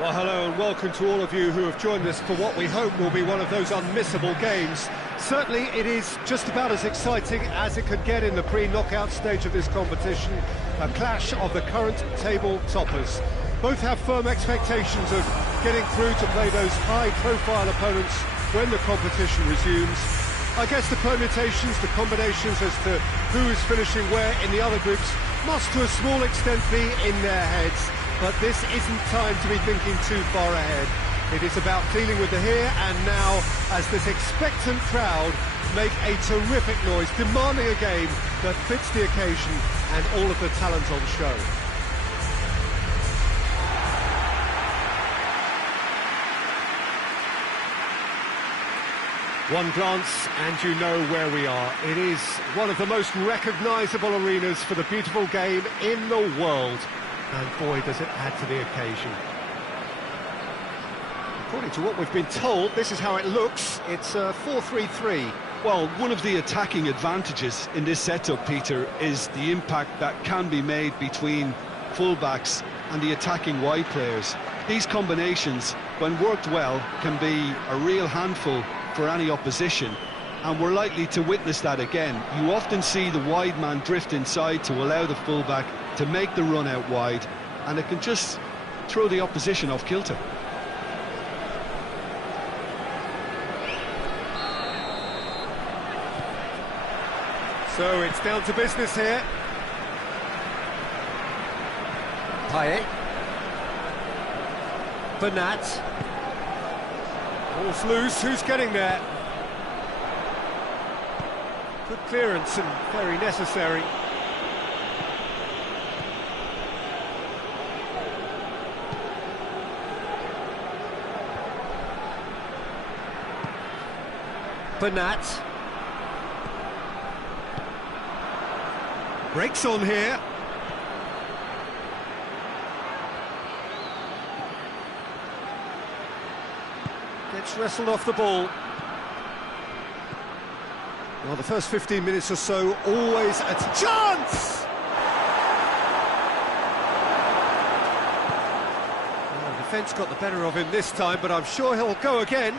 Well, hello and welcome to all of you who have joined us for what we hope will be one of those unmissable games. Certainly it is just about as exciting as it could get in the pre-knockout stage of this competition, a clash of the current table toppers. Both have firm expectations of getting through to play those high-profile opponents when the competition resumes. I guess the permutations, the combinations as to who is finishing where in the other groups must to a small extent be in their heads. But this isn't time to be thinking too far ahead. It is about dealing with the here and now as this expectant crowd make a terrific noise, demanding a game that fits the occasion and all of the talent on show. One glance and you know where we are. It is one of the most recognisable arenas for the beautiful game in the world. And boy, does it add to the occasion. According to what we've been told, this is how it looks. It's 4-3-3. Well, one of the attacking advantages in this setup, Peter, is the impact that can be made between fullbacks and the attacking wide players. These combinations, when worked well, can be a real handful for any opposition. And we're likely to witness that again. You often see the wide man drift inside to allow the fullback to make the run out wide, and it can just throw the opposition off kilter. So it's down to business here. Payet. Bernat. Ball's loose, who's getting there? Good clearance and very necessary. Bernat. Breaks on here. Gets wrestled off the ball. Well, the first 15 minutes or so, always a chance! Well, the defence got the better of him this time, but I'm sure he'll go again.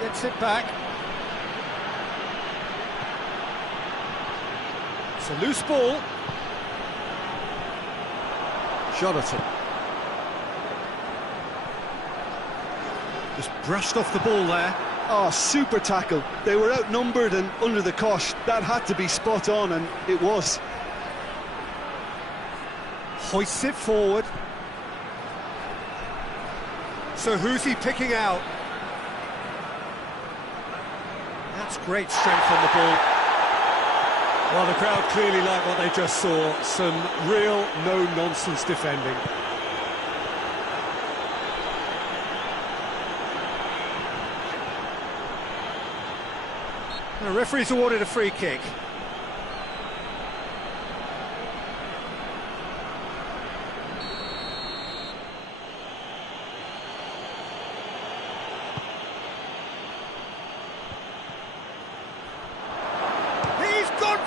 Gets it back. It's a loose ball. Jonathan. Just brushed off the ball there. Oh, super tackle. They were outnumbered and under the cosh. That had to be spot on, and it was. Hoists it forward. So who's he picking out? That's great strength on the ball. Well, the crowd clearly like what they just saw. Some real no-nonsense defending. The referee's awarded a free kick.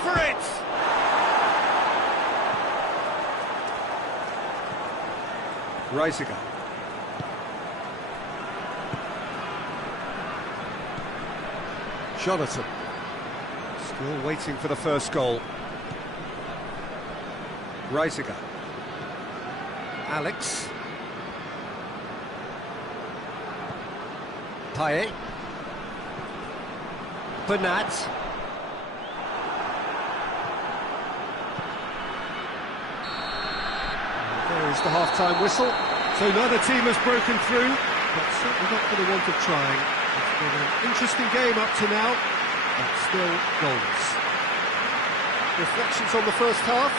For it! Reisiger. Jonathan. Still waiting for the first goal. Reisiger. Alex. Payet. Bernat. There is the half-time whistle. So neither team has broken through, but certainly not for the want of trying. It's been an interesting game up to now, but still goals. Reflections on the first half?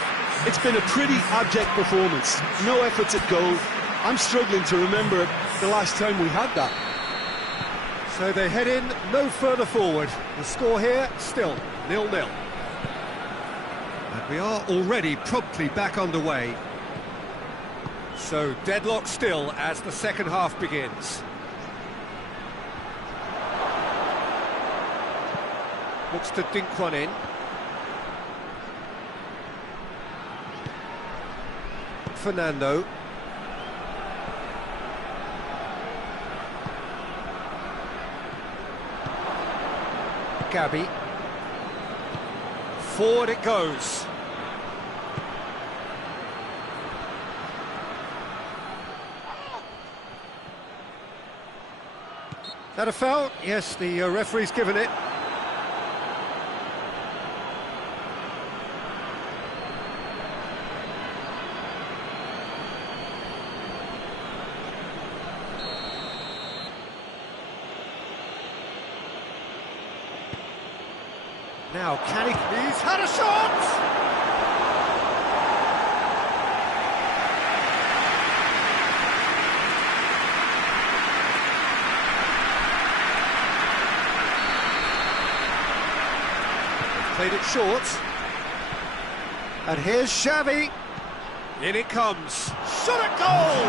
It's been a pretty abject performance. No efforts at goal. I'm struggling to remember the last time we had that. So they head in no further forward. The score here, still 0-0. And we are already promptly back underway. So deadlock still as the second half begins. Looks to dink one in. Fernando. Gabby. Forward it goes. That a foul? Yes, the referee's given it. Now, can he? He's had a shot! Played it short. And here's Xavi. In it comes. Shot at goal!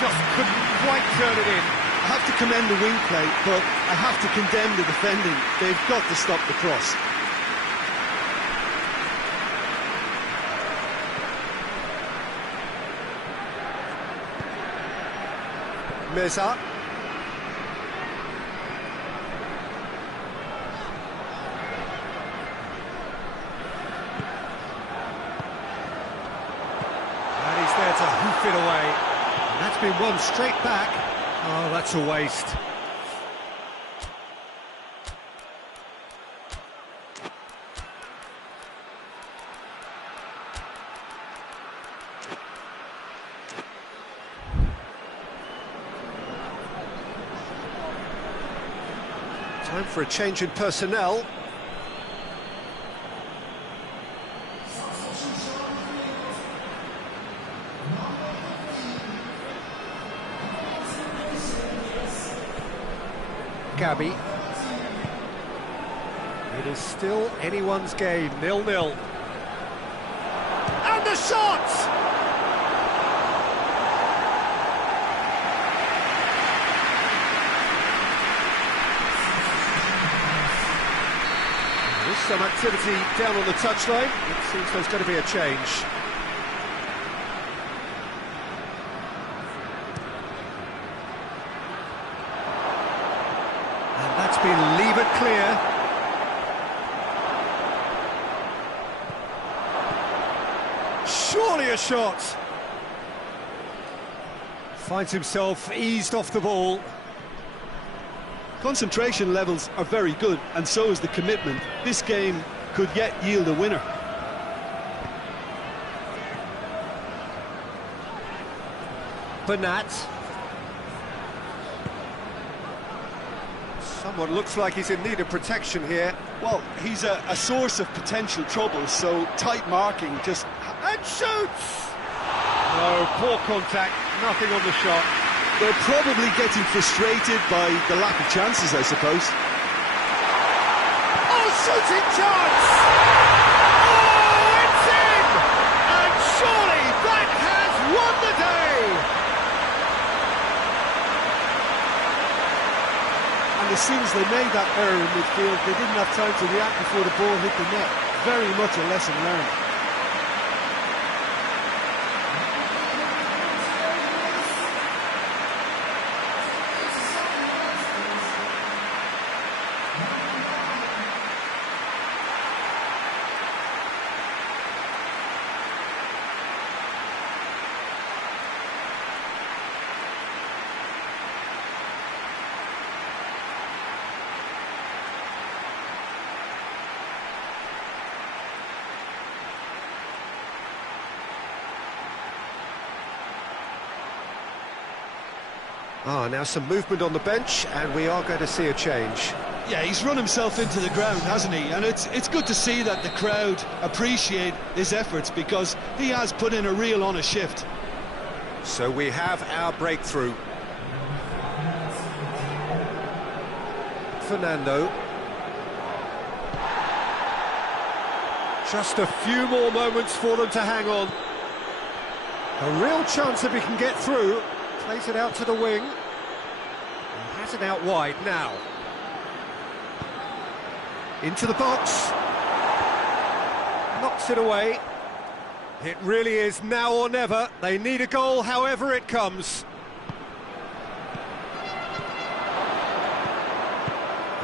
Just couldn't quite turn it in. I have to commend the wing play, but I have to condemn the defending. They've got to stop the cross. Meza. And he's there to hoof it away. And that's been won straight back. Oh, that's a waste. Time for a change in personnel. Gabby. It is still anyone's game, 0-0. And the shot! There's some activity down on the touchline. It seems there's going to be a change. Been levered clear. Surely a shot. Finds himself eased off the ball. Concentration levels are very good, and so is the commitment. This game could yet yield a winner. Bernat. Someone looks like he's in need of protection here. Well, he's a source of potential trouble, so tight marking just... And shoots! No, poor contact, nothing on the shot. They're probably getting frustrated by the lack of chances, I suppose. Oh, shooting chance! Oh, it's in! And surely that has won the day! And as soon as they made that error in midfield, they didn't have time to react before the ball hit the net. Very much a lesson learned. Now some movement on the bench, and we are going to see a change. Yeah, he's run himself into the ground, hasn't he? And it's good to see that the crowd appreciate his efforts, because he has put in a real honest shift. So we have our breakthrough. Fernando. Just a few more moments for them to hang on. A real chance if he can get through. Plays it out to the wing. And has it out wide now. Into the box. Knocks it away. It really is now or never. They need a goal, however it comes.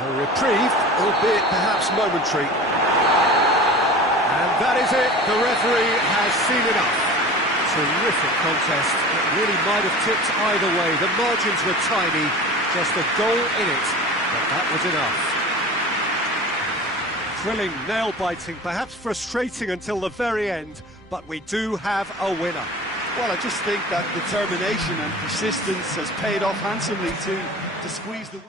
A reprieve, albeit perhaps momentary. And that is it. The referee has seen enough. Terrific contest. It really might have tipped either way. The margins were tiny. Just a goal in it. But that was enough. Thrilling, nail-biting, perhaps frustrating until the very end, but we do have a winner. Well, I just think that determination and persistence has paid off handsomely to squeeze the win.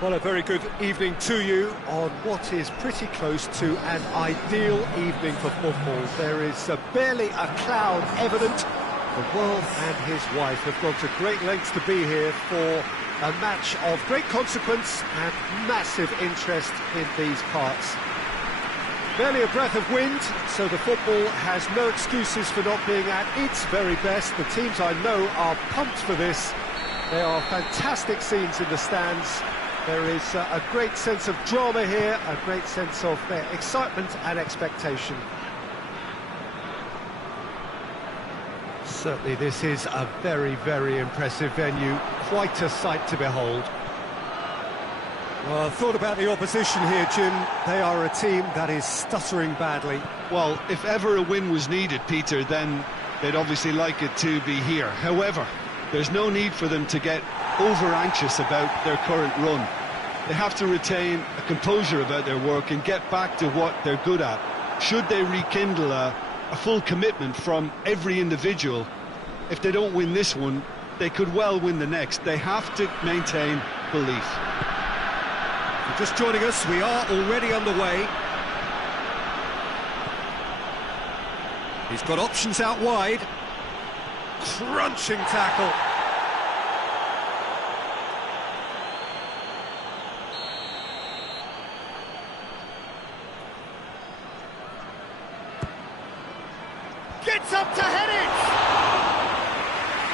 Well, a very good evening to you on what is pretty close to an ideal evening for football. There is barely a cloud evident. The world and his wife have gone to great lengths to be here for a match of great consequence and massive interest in these parts. Barely a breath of wind, so the football has no excuses for not being at its very best. The teams I know are pumped for this. There are fantastic scenes in the stands. There is a great sense of drama here, a great sense of excitement and expectation. Certainly this is a very, very impressive venue, quite a sight to behold. Well, I thought about the opposition here, Jim. They are a team that is stuttering badly. Well, if ever a win was needed, Peter, then they'd obviously like it to be here. However, there's no need for them to get over-anxious about their current run. They have to retain a composure about their work and get back to what they're good at. Should they rekindle a full commitment from every individual, if they don't win this one, they could well win the next. They have to maintain belief. If you're just joining us, we are already underway. He's got options out wide. Crunching tackle. Gets up to head it!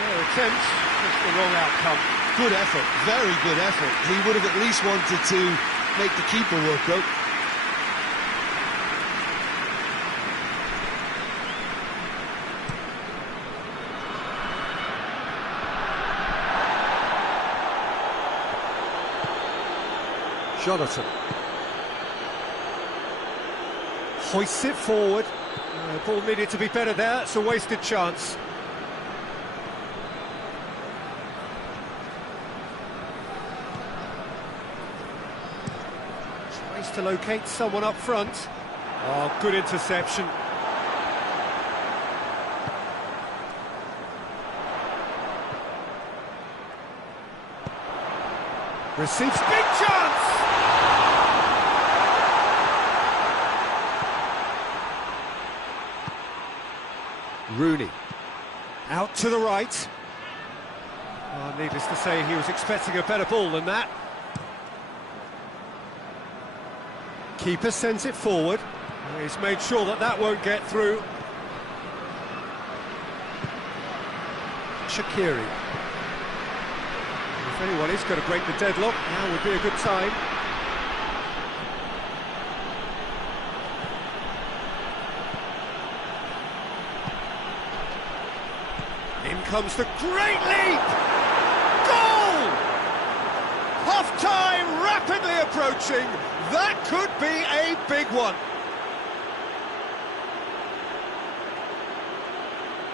Fair attempt, just the wrong outcome. Good effort, very good effort. He would have at least wanted to make the keeper work out. Jonathan. Hoists it forward. The ball needed to be better there, it's a wasted chance. Tries to locate someone up front. Oh, good interception. Receives big chance! Rooney, out to the right. Oh, needless to say, he was expecting a better ball than that. Keeper sends it forward. He's made sure that that won't get through. Shaqiri. If anyone is going to break the deadlock, now would be a good time. In comes the great leap! Goal! Half-time rapidly approaching. That could be a big one.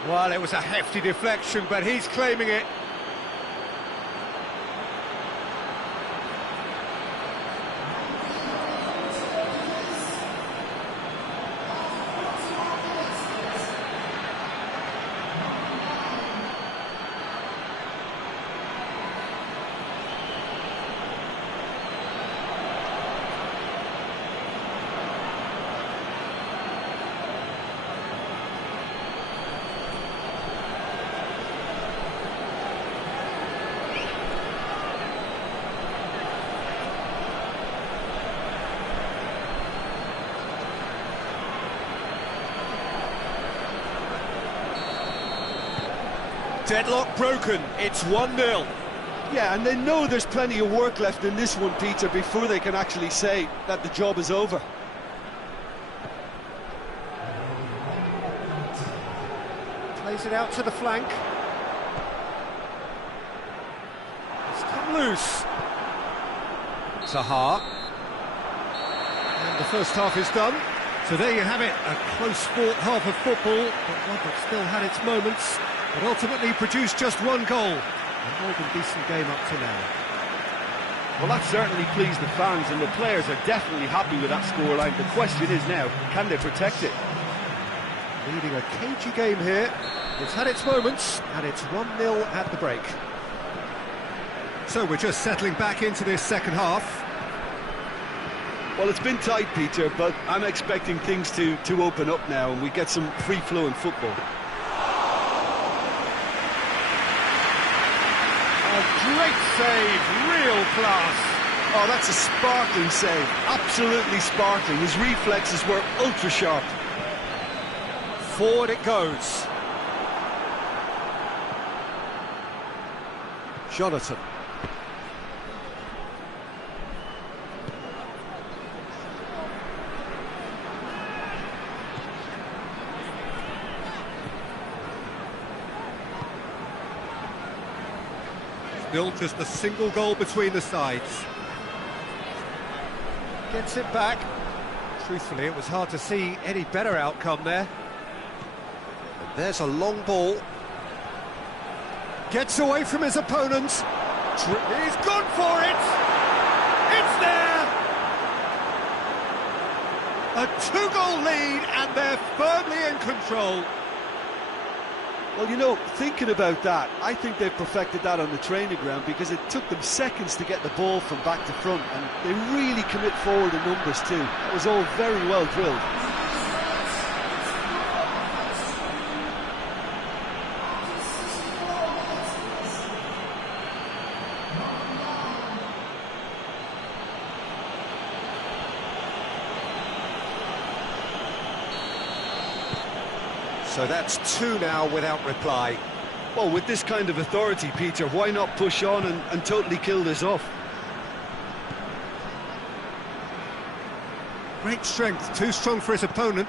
Well, it was a hefty deflection, but he's claiming it. Deadlock broken, it's 1-0. Yeah, and they know there's plenty of work left in this one, Peter, before they can actually say that the job is over. Plays it out to the flank. It's come loose. Zaha. And the first half is done. So there you have it, a close-fought half of football, but one that still had its moments, but ultimately produced just one goal. A more than decent game up to now. Well, that certainly pleased the fans, and the players are definitely happy with that scoreline. The question is now, can they protect it? Leading a cagey game here. It's had its moments, and it's 1-0 at the break. So we're just settling back into this second half. Well, it's been tight, Peter, but I'm expecting things to open up now and we get some free-flowing football. A great save, real class. Oh, that's a sparkling save, absolutely sparkling. His reflexes were ultra-sharp. Forward it goes. Jonathan. Still just a single goal between the sides. Gets it back. Truthfully, it was hard to see any better outcome there. And there's a long ball. Gets away from his opponent. He's gone for it! It's there! A two-goal lead, and they're firmly in control. Well, you know, thinking about that, I think they've perfected that on the training ground, because it took them seconds to get the ball from back to front, and they really commit forward in numbers too. That was all very well drilled. So that's two now without reply. Well, with this kind of authority, Peter, why not push on and totally kill this off? Great strength, too strong for his opponent.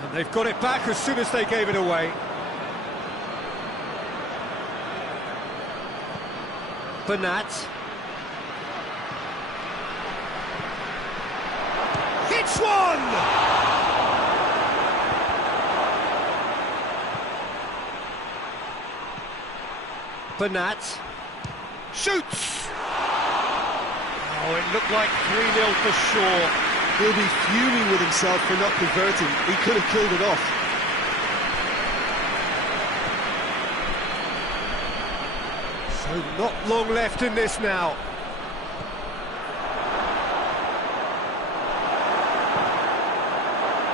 And they've got it back as soon as they gave it away. Bernat. Hits one! Bernat. Shoots! Oh, it looked like 3-0 for sure. He'll be fuming with himself for not converting. He could have killed it off. So not long left in this now.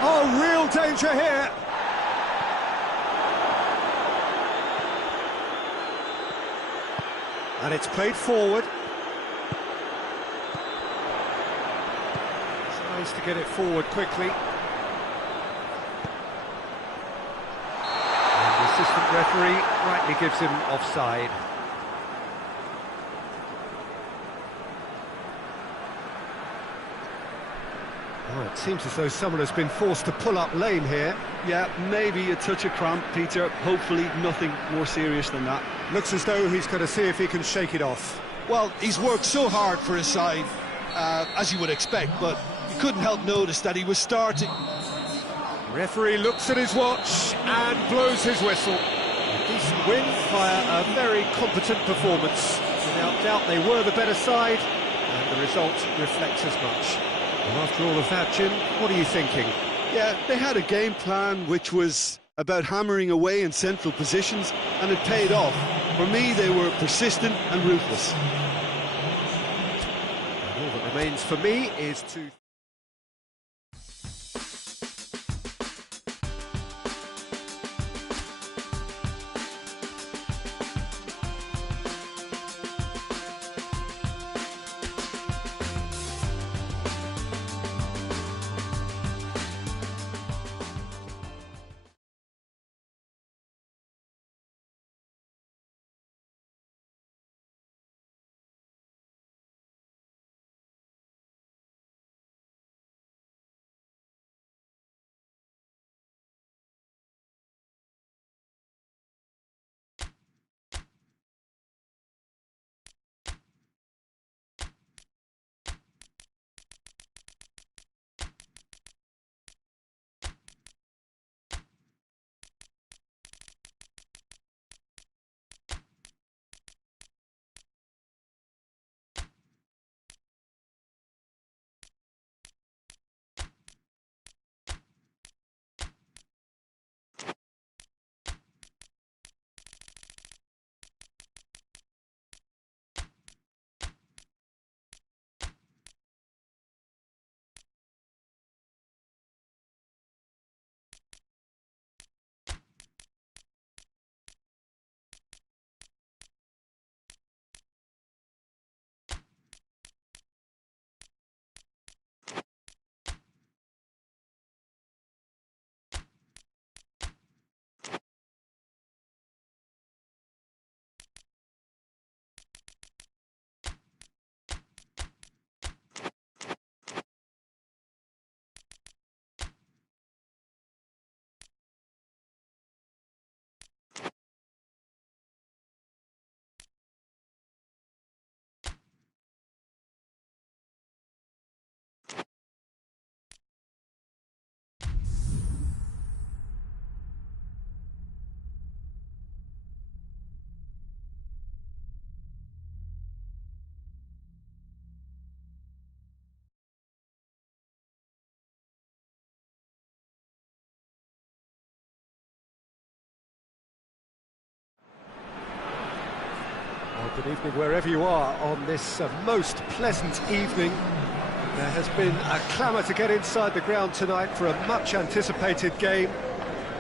Oh, real danger here. And it's played forward. Tries to get it forward quickly. And the assistant referee rightly gives him offside. Oh, it seems as though someone has been forced to pull up lame here. Yeah, maybe a touch of cramp, Peter. Hopefully nothing more serious than that. Looks as though he's going to see if he can shake it off. Well, he's worked so hard for his side, as you would expect, but you couldn't help notice that he was starting. Referee looks at his watch and blows his whistle. A decent win via a very competent performance. Without doubt, they were the better side, and the result reflects as much. Well, after all of that, Jim, what are you thinking? Yeah, they had a game plan which was about hammering away in central positions, and it paid off. For me, they were persistent and ruthless. And all that remains for me is to... Good evening wherever you are on this most pleasant evening. There has been a clamour to get inside the ground tonight for a much-anticipated game.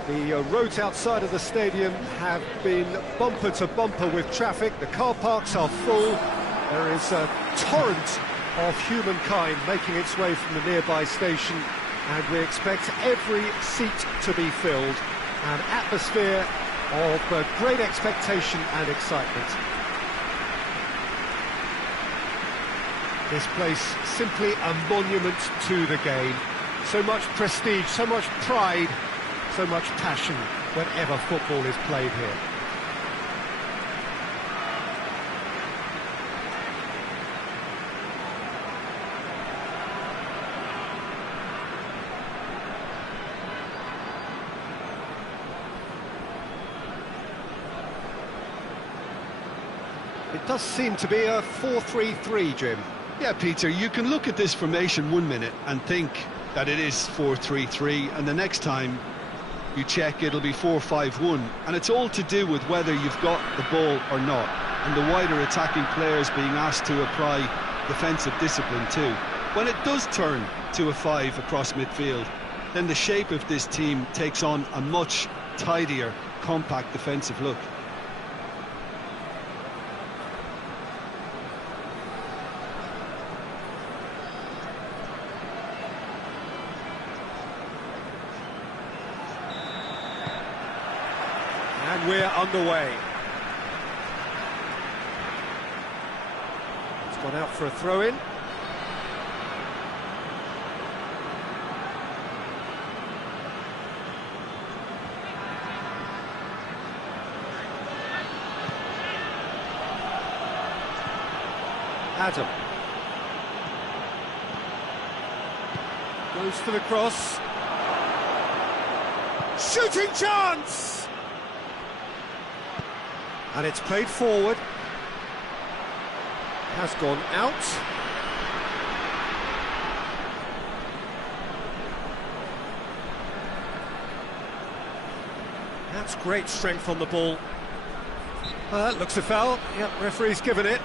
The roads outside of the stadium have been bumper to bumper with traffic. The car parks are full. There is a torrent of humankind making its way from the nearby station, and we expect every seat to be filled. An atmosphere of great expectation and excitement. This place simply a monument to the game. So much prestige, so much pride, so much passion whenever football is played here. It does seem to be a 4-3-3, Jim. Yeah, Peter, you can look at this formation 1 minute and think that it is 4-3-3, and the next time you check it'll be 4-5-1, and it's all to do with whether you've got the ball or not, and the wider attacking players being asked to apply defensive discipline too. When it does turn to a 5 across midfield, then the shape of this team takes on a much tidier, compact defensive look. And we're underway. It's gone out for a throw-in. Adam. Goes for the cross. Shooting chance! And it's played forward. Has gone out. That's great strength on the ball. Looks a foul. Yep, referee's given it.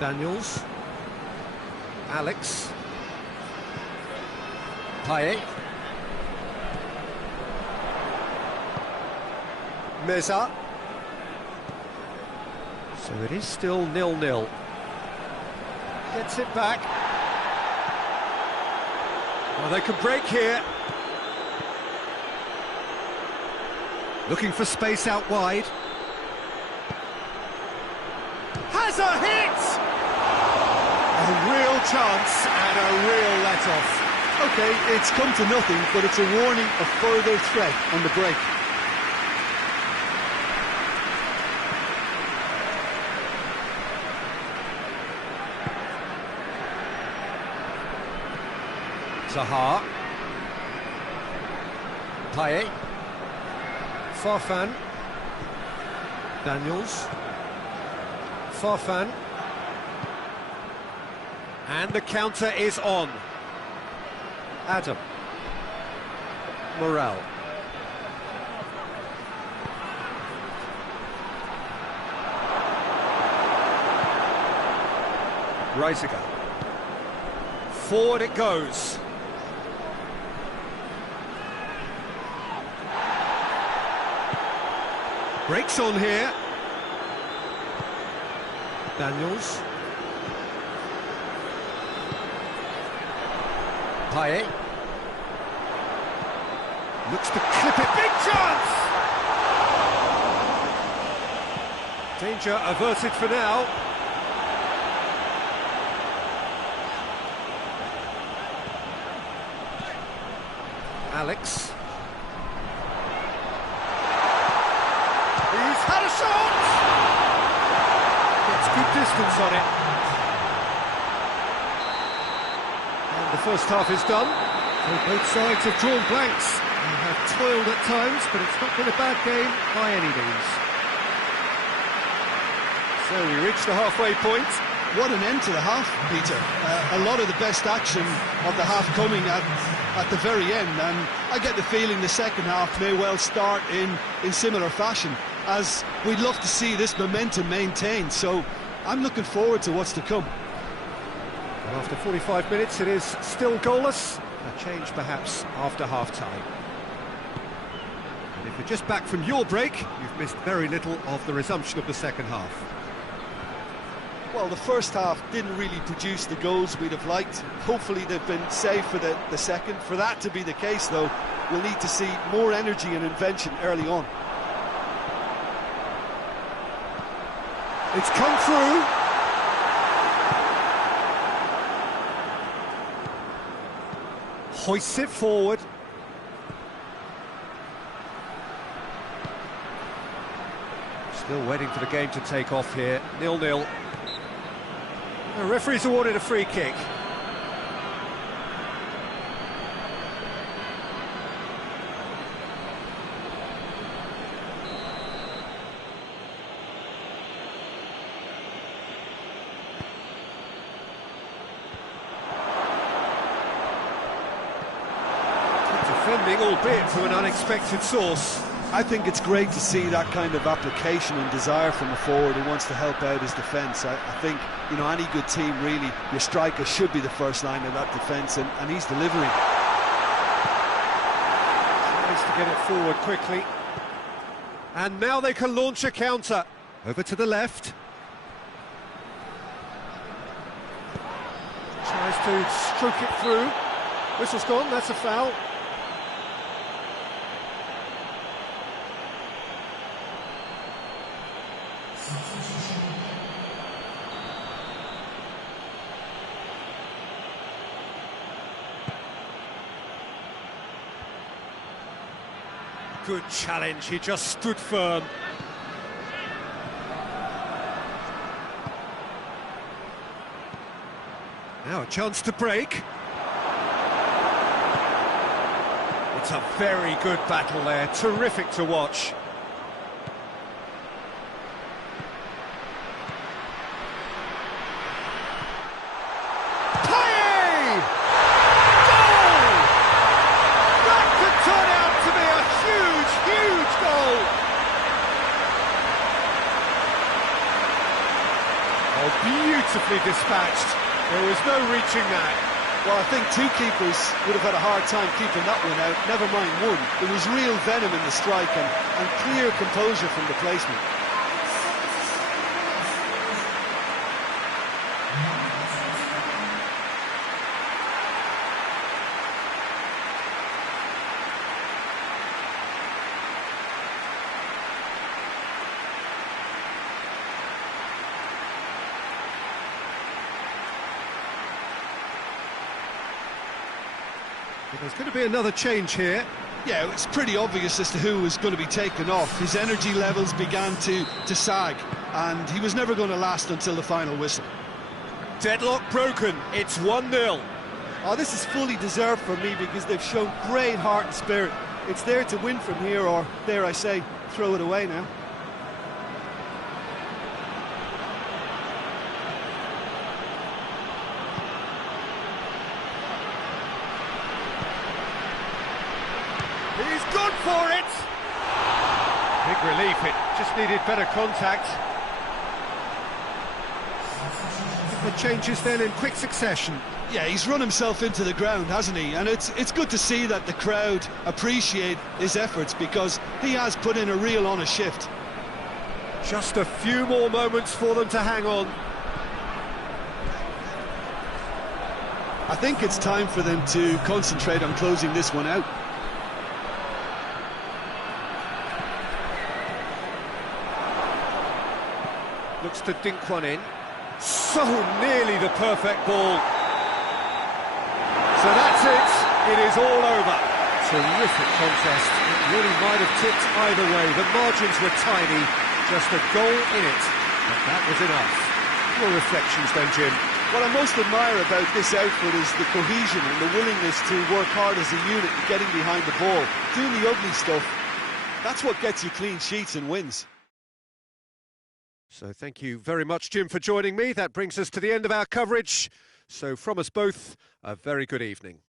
Daniels, Alex, Payet, Meza. So it is still 0-0. Gets it back. Well, they could break here. Looking for space out wide. Has a hit! A real chance and a real let-off. OK, it's come to nothing, but it's a warning of further threat on the break. Zaha. Payet. Farfan. Daniels. Farfan. And the counter is on. Adam. Morale. Reisiger. Forward it goes. Breaks on here. Daniels. Payet. Looks to clip it. Big chance! Danger averted for now. Alex. He's had a shot! Gets good distance on it. And the first half is done. So both sides have drawn blanks and have toiled at times, but it's not been a bad game by any means. So we reach the halfway point. What an end to the half, Peter. A lot of the best action of the half coming at the very end, and I get the feeling the second half may well start in similar fashion, as we'd love to see this momentum maintained, so I'm looking forward to what's to come. And after 45 minutes it is still goalless, a change perhaps after half-time. And if you're just back from your break, you've missed very little of the resumption of the second half. Well, the first half didn't really produce the goals we'd have liked. Hopefully they've been saved for the second. For that to be the case, though, we'll need to see more energy and invention early on. It's come through. Hoists it forward. Still waiting for the game to take off here. 0-0. The referee's awarded a free kick. Defending, albeit from an unexpected source. I think it's great to see that kind of application and desire from a forward who wants to help out his defence. I think, you know, any good team, really, your striker should be the first line of that defence, and he's delivering. Tries to get it forward quickly. And now they can launch a counter. Over to the left. Tries to stroke it through. Whistle's gone, that's a foul. Good challenge, he just stood firm. Now a chance to break. It's a very good battle there, terrific to watch. Beautifully dispatched. There was no reaching that. Well, I think two keepers would have had a hard time keeping that one out, never mind one. There was real venom in the strike and clear composure from the placement. There's going to be another change here. Yeah, it's pretty obvious as to who was going to be taken off. His energy levels began to sag, and he was never going to last until the final whistle. Deadlock broken, it's 1-0. Oh, this is fully deserved for me because they've shown great heart and spirit. It's there to win from here, or, dare I say, throw it away now. gone for it! Big relief, it just needed better contact. The changes then in quick succession. Yeah, he's run himself into the ground, hasn't he? And it's good to see that the crowd appreciate his efforts, because he has put in a real honest shift. Just a few more moments for them to hang on. I think it's time for them to concentrate on closing this one out. Looks to dink one in. So nearly the perfect ball. So that's it. It is all over. Terrific contest. It really might have tipped either way. The margins were tiny. Just a goal in it. But that was enough. Your reflections then, Jim? What I most admire about this outfit is the cohesion and the willingness to work hard as a unit and getting behind the ball. Doing the ugly stuff, that's what gets you clean sheets and wins. So thank you very much, Jim, for joining me. That brings us to the end of our coverage. So from us both, a very good evening.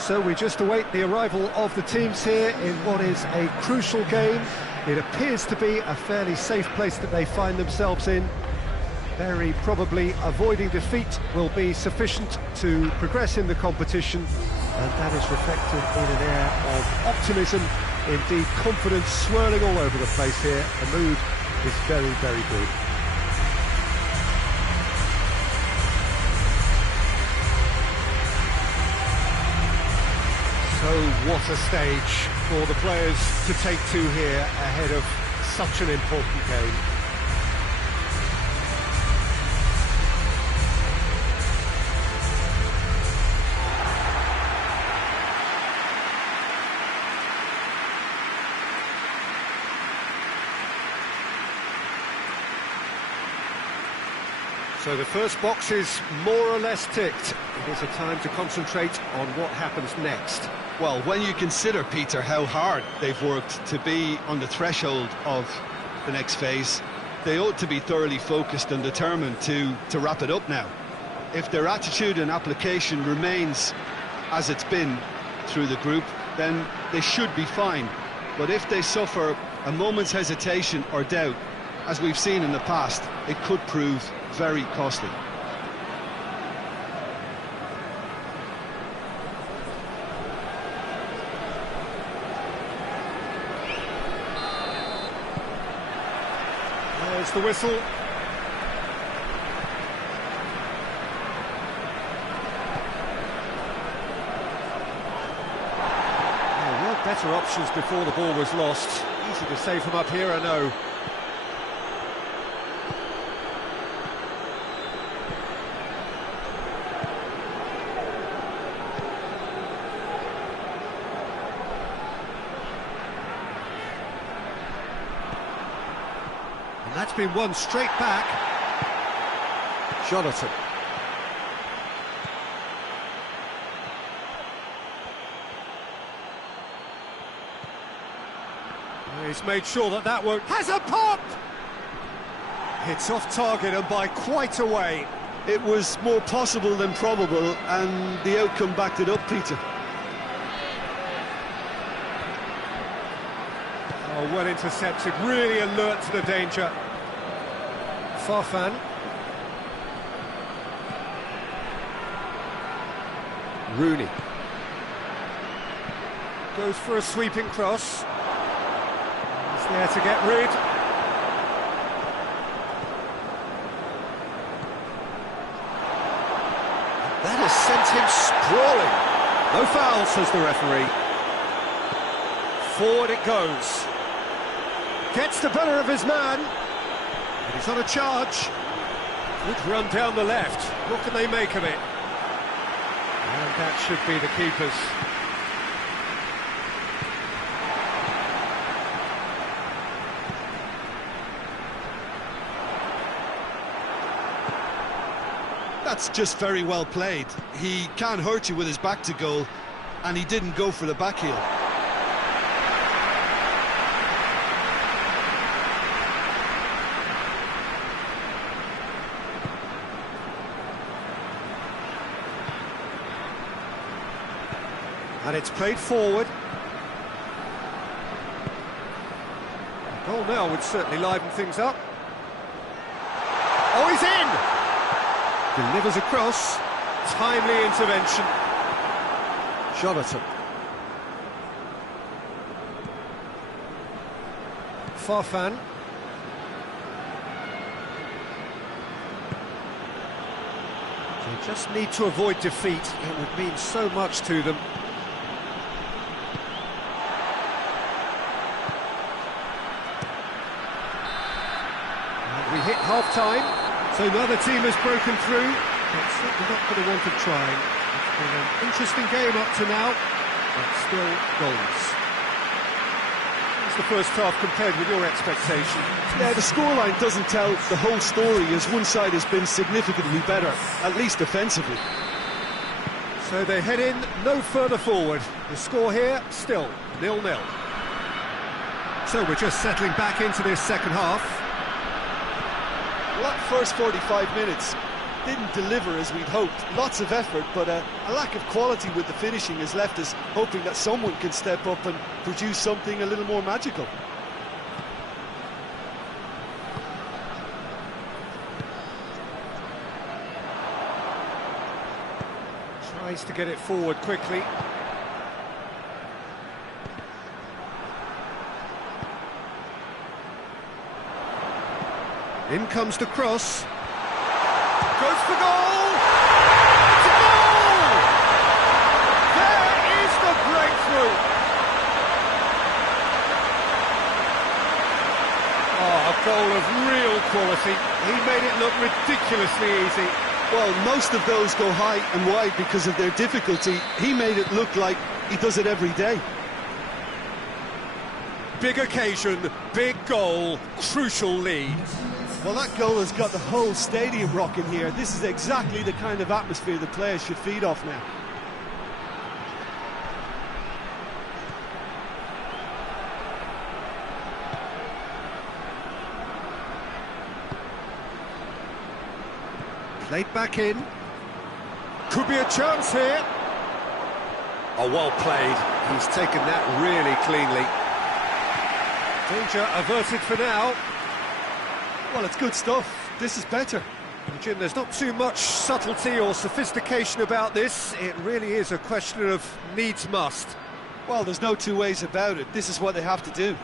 So we just await the arrival of the teams here in what is a crucial game. It appears to be a fairly safe place that they find themselves in. Very probably avoiding defeat will be sufficient to progress in the competition, and that is reflected in an air of optimism, indeed confidence swirling all over the place here. The mood is very, very good. So what a stage for the players to take to here ahead of such an important game. So the first box is more or less ticked. It is a time to concentrate on what happens next. Well, when you consider, Peter, how hard they've worked to be on the threshold of the next phase, they ought to be thoroughly focused and determined to wrap it up now. If their attitude and application remains as it's been through the group, then they should be fine. But if they suffer a moment's hesitation or doubt, as we've seen in the past, it could prove very costly. There's the whistle. Better options before the ball was lost. Easy to save from up here, I know. And that's been won straight back. Jonathan. He's made sure that that won't... Has a pop! It's off target and by quite a way. It was more possible than probable, and the outcome backed it up, Peter. Oh, well intercepted, really alert to the danger. Farfan. Rooney. Goes for a sweeping cross. There to get rid. That has sent him sprawling. No foul, says the referee. Forward it goes. Gets the better of his man. And he's on a charge. Good run down the left. What can they make of it? And that should be the keepers. That's just very well played. He can't hurt you with his back to goal, and he didn't go for the back heel. And it's played forward. A goal now would certainly liven things up. Oh, he's in! Delivers across. Timely intervention. Jonathan. Farfan. They just need to avoid defeat. It would mean so much to them. And we hit half-time. So neither team has broken through, but certainly not going to want to try. It's been an interesting game up to now, but still goals. How's the first half compared with your expectation? Yeah, the scoreline doesn't tell the whole story, as one side has been significantly better, at least defensively. So they head in no further forward. The score here, still 0-0. So we're just settling back into this second half. Well, that first 45 minutes didn't deliver as we'd hoped. Lots of effort, but a lack of quality with the finishing has left us hoping that someone can step up and produce something a little more magical. Tries to get it forward quickly. In comes the cross. Goes for goal! It's a goal! There is the breakthrough! Oh, a goal of real quality. He made it look ridiculously easy. Well, most of those go high and wide because of their difficulty. He made it look like he does it every day. Big occasion, big goal, crucial lead. Well, that goal has got the whole stadium rocking here. This is exactly the kind of atmosphere the players should feed off now. Played back in. Could be a chance here. Oh, well played. He's taken that really cleanly. Danger averted for now. Well, it's good stuff. This is better. Jim, there's not too much subtlety or sophistication about this. It really is a question of needs must. Well, there's no two ways about it. This is what they have to do.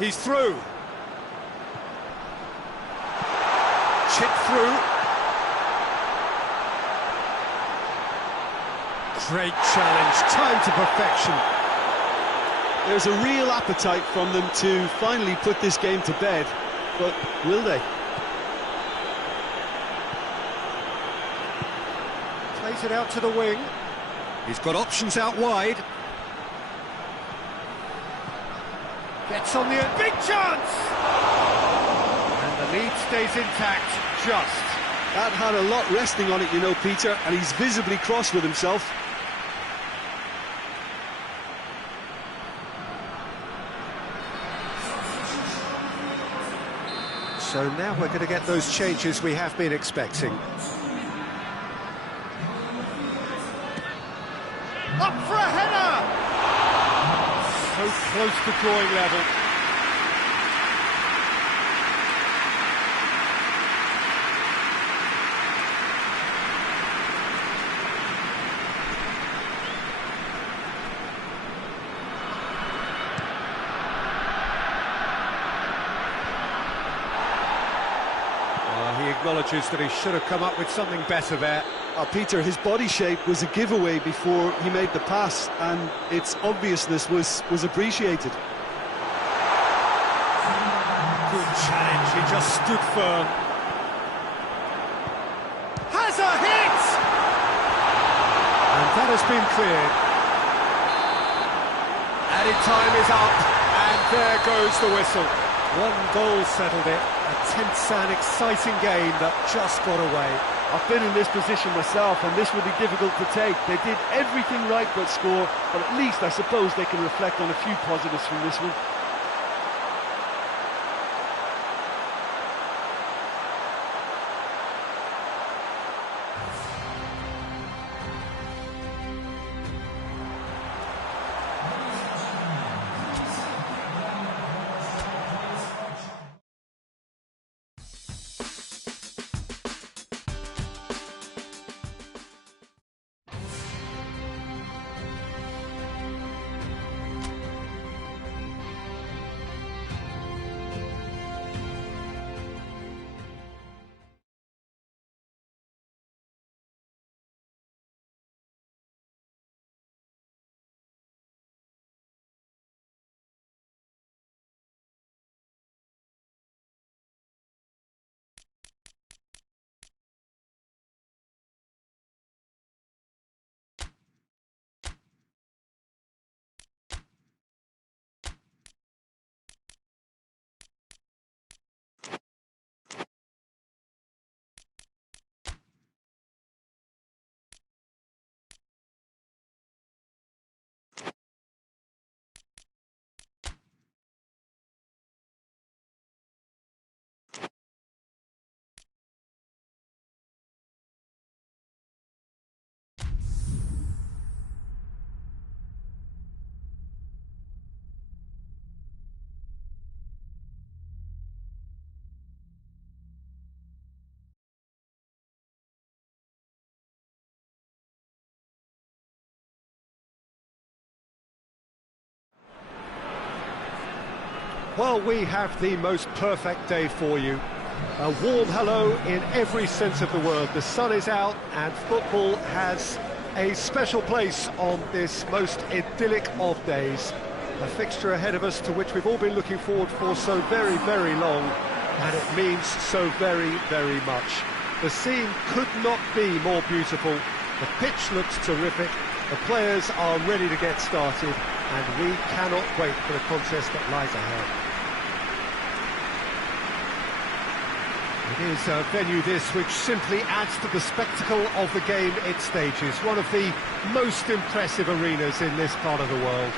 He's through. Chip through. Great challenge, time to perfection. There's a real appetite from them to finally put this game to bed, but will they? Plays it out to the wing. He's got options out wide. Gets on the big chance! And the lead stays intact, just. That had a lot resting on it, you know, Peter, and he's visibly cross with himself. So now we're going to get those changes we have been expecting. Up for a header! So close to drawing level. He acknowledges that he should have come up with something better there. Peter, his body shape was a giveaway before he made the pass, and its obviousness was appreciated. Good challenge, he just stood firm. Has a hit! And that has been cleared. Added time is up, and there goes the whistle. One goal settled it, a tense and exciting game that just got away. I've been in this position myself, and this will be difficult to take. They did everything right but score, but at least I suppose they can reflect on a few positives from this one. Well, we have the most perfect day for you. A warm hello in every sense of the word. The sun is out and football has a special place on this most idyllic of days. A fixture ahead of us to which we've all been looking forward for so very, very long, and it means so very, very much. The scene could not be more beautiful. The pitch looks terrific. The players are ready to get started, and we cannot wait for the contest that lies ahead. It is a venue this which simply adds to the spectacle of the game it stages. One of the most impressive arenas in this part of the world.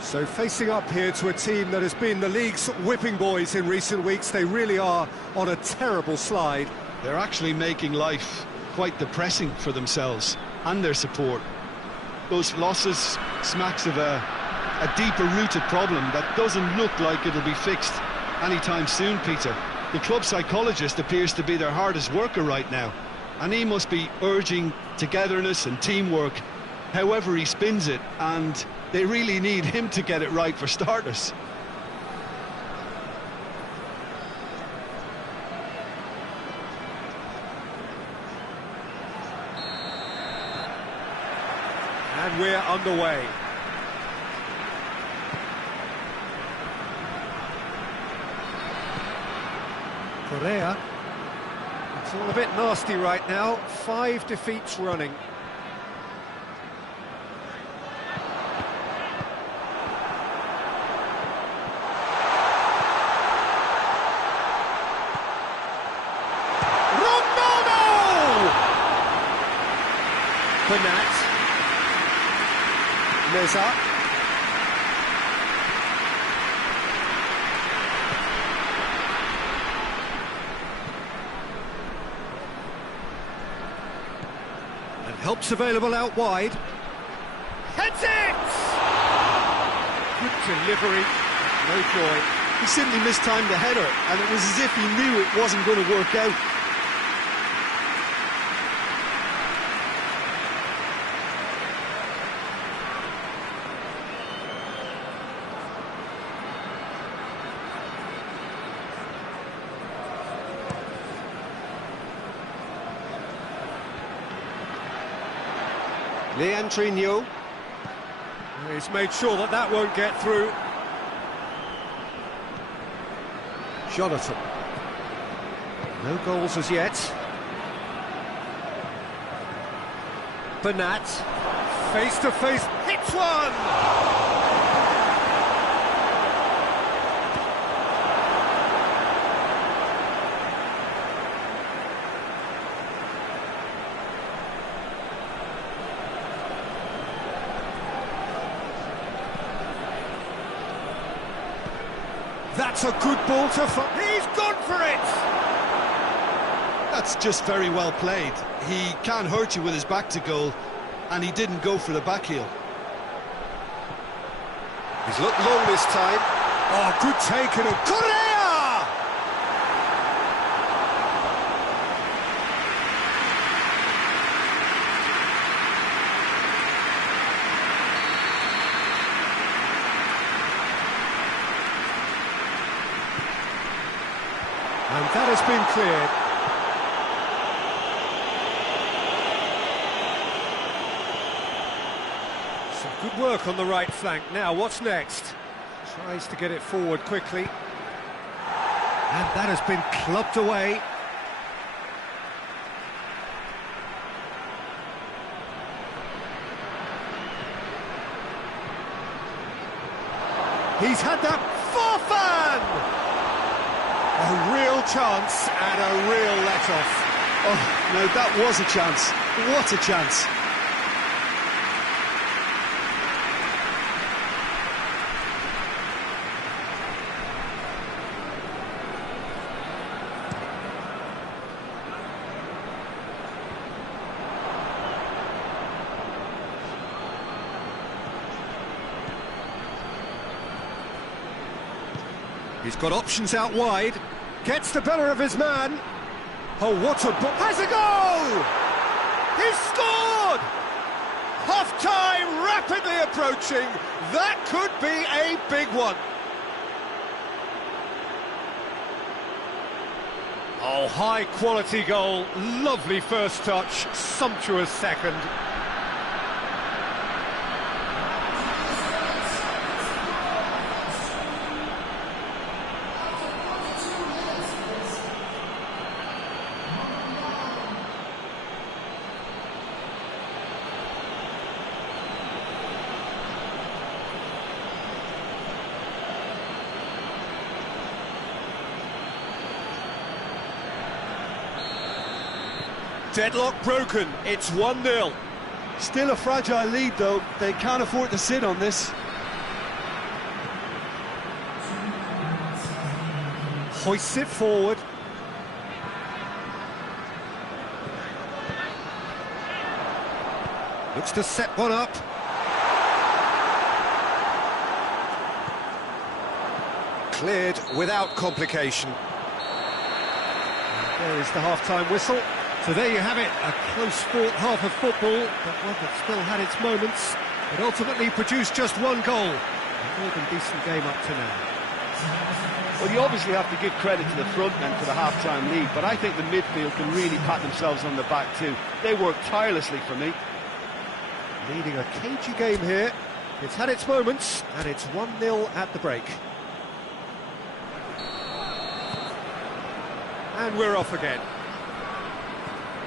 So facing up here to a team that has been the league's whipping boys in recent weeks, they really are on a terrible slide. They're actually making life quite depressing for themselves and their support. Those losses smacks of a a deeper-rooted problem that doesn't look like it'll be fixed anytime soon, Peter. The club psychologist appears to be their hardest worker right now, and he must be urging togetherness and teamwork however he spins it, and they really need him to get it right for starters. And we're underway. KEDAH. It's all a bit nasty right now. 5 defeats running. Bernat. Meza. And help's available out wide. Heads it! Good delivery, no joy. He simply mistimed the header, and it was as if he knew it wasn't going to work out. Leandrinho. He's made sure that that won't get through. Jonathan. No goals as yet. Bernat. Face to face. Hits one! That's a good ball to... He's gone for it! That's just very well played. He can't hurt you with his back to goal, and he didn't go for the back heel. He's looked long this time. Oh, good take and a... KEDAH! And that has been cleared. Some good work on the right flank. Now, what's next? Tries to get it forward quickly. And that has been clubbed away. He's had that forfan! A real chance and a real let-off. Oh, no, that was a chance. What a chance. He's got options out wide. Gets the better of his man. Oh, what a... Has a goal! He's scored! Half-time rapidly approaching. That could be a big one. Oh, high-quality goal. Lovely first touch. Sumptuous second. Deadlock broken, it's 1-0. Still a fragile lead, though. They can't afford to sit on this. Hoists it forward. Looks to set one up. Cleared without complication. And there is the half-time whistle. So there you have it, a close-fought half of football, but one that still had its moments. It ultimately produced just one goal. A more than decent game up to now. Well, you obviously have to give credit to the front men for the half-time lead, but I think the midfield can really pat themselves on the back too. They worked tirelessly for me. Leading a cagey game here. It's had its moments, and it's 1-0 at the break. And we're off again.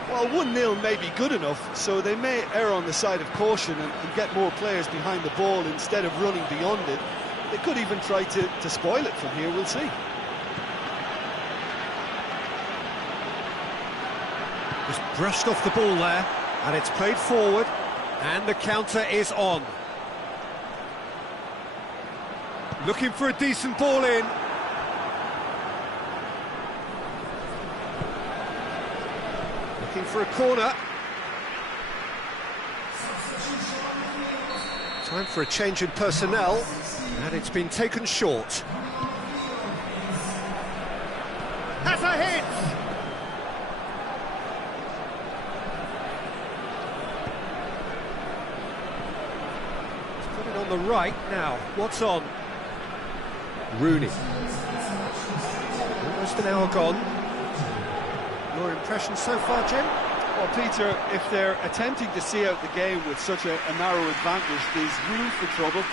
Well, 1-0 may be good enough, so they may err on the side of caution and get more players behind the ball instead of running beyond it. They could even try to spoil it from here, we'll see. Just brushed off the ball there, and it's played forward, and the counter is on. Looking for a decent ball in. Looking for a corner. Time for a change in personnel, and it's been taken short. Has a hit! He's put it on the right now. What's on? Rooney. Almost an hour gone. Your impression so far, Jim? Well, Peter, if they're attempting to see out the game with such a narrow advantage, there's room for trouble.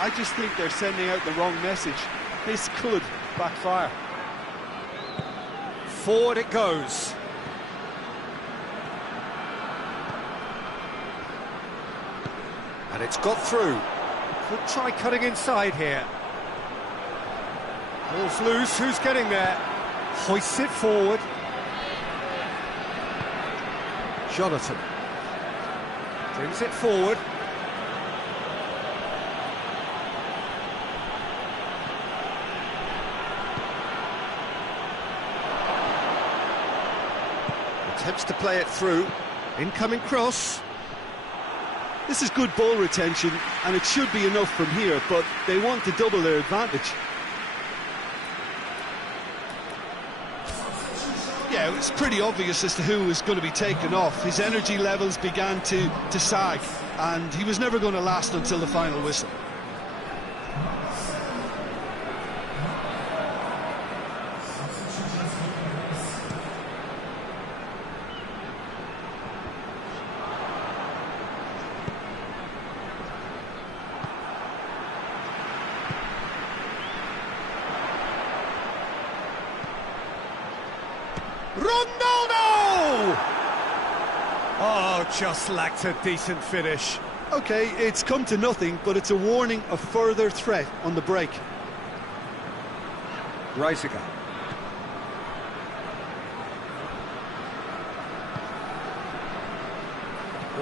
I just think they're sending out the wrong message. This could backfire. Forward it goes. And it's got through. Could try cutting inside here. Ball's loose, who's getting there? Hoists it forward. Jonathan brings it forward. Attempts to play it through. Incoming cross. This is good ball retention, and it should be enough from here, but they want to double their advantage. Yeah, it was pretty obvious as to who was going to be taken off. His energy levels began to sag, and he was never going to last until the final whistle. Ronaldo! Oh, just lacked a decent finish. Okay, it's come to nothing, but it's a warning of further threat on the break. Reisiger.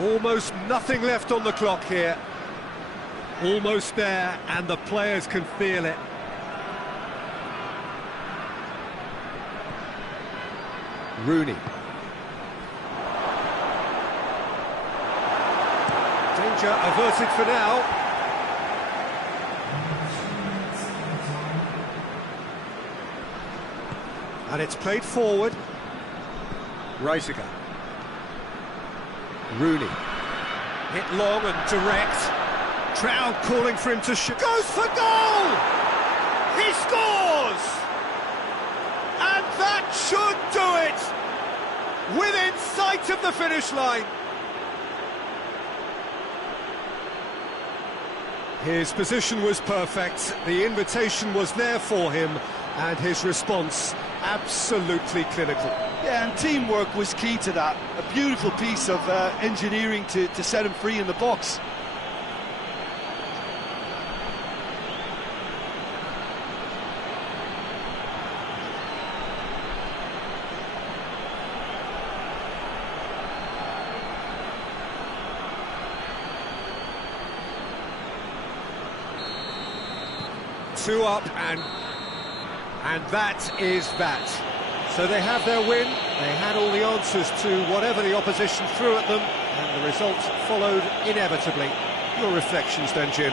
Almost nothing left on the clock here. Almost there, and the players can feel it. Rooney. Danger averted for now. And it's played forward. Reisiger. Rooney. Hit long and direct. Crowd calling for him to shoot. Goes for goal! He scores! And that should do it! Within sight of the finish line. His position was perfect, the invitation was there for him, and his response absolutely clinical. Yeah, and teamwork was key to that. A beautiful piece of engineering to set him free in the box. Two up, and that is that. So they have their win, they had all the answers to whatever the opposition threw at them, and the result followed inevitably. Your reflections then, Jim?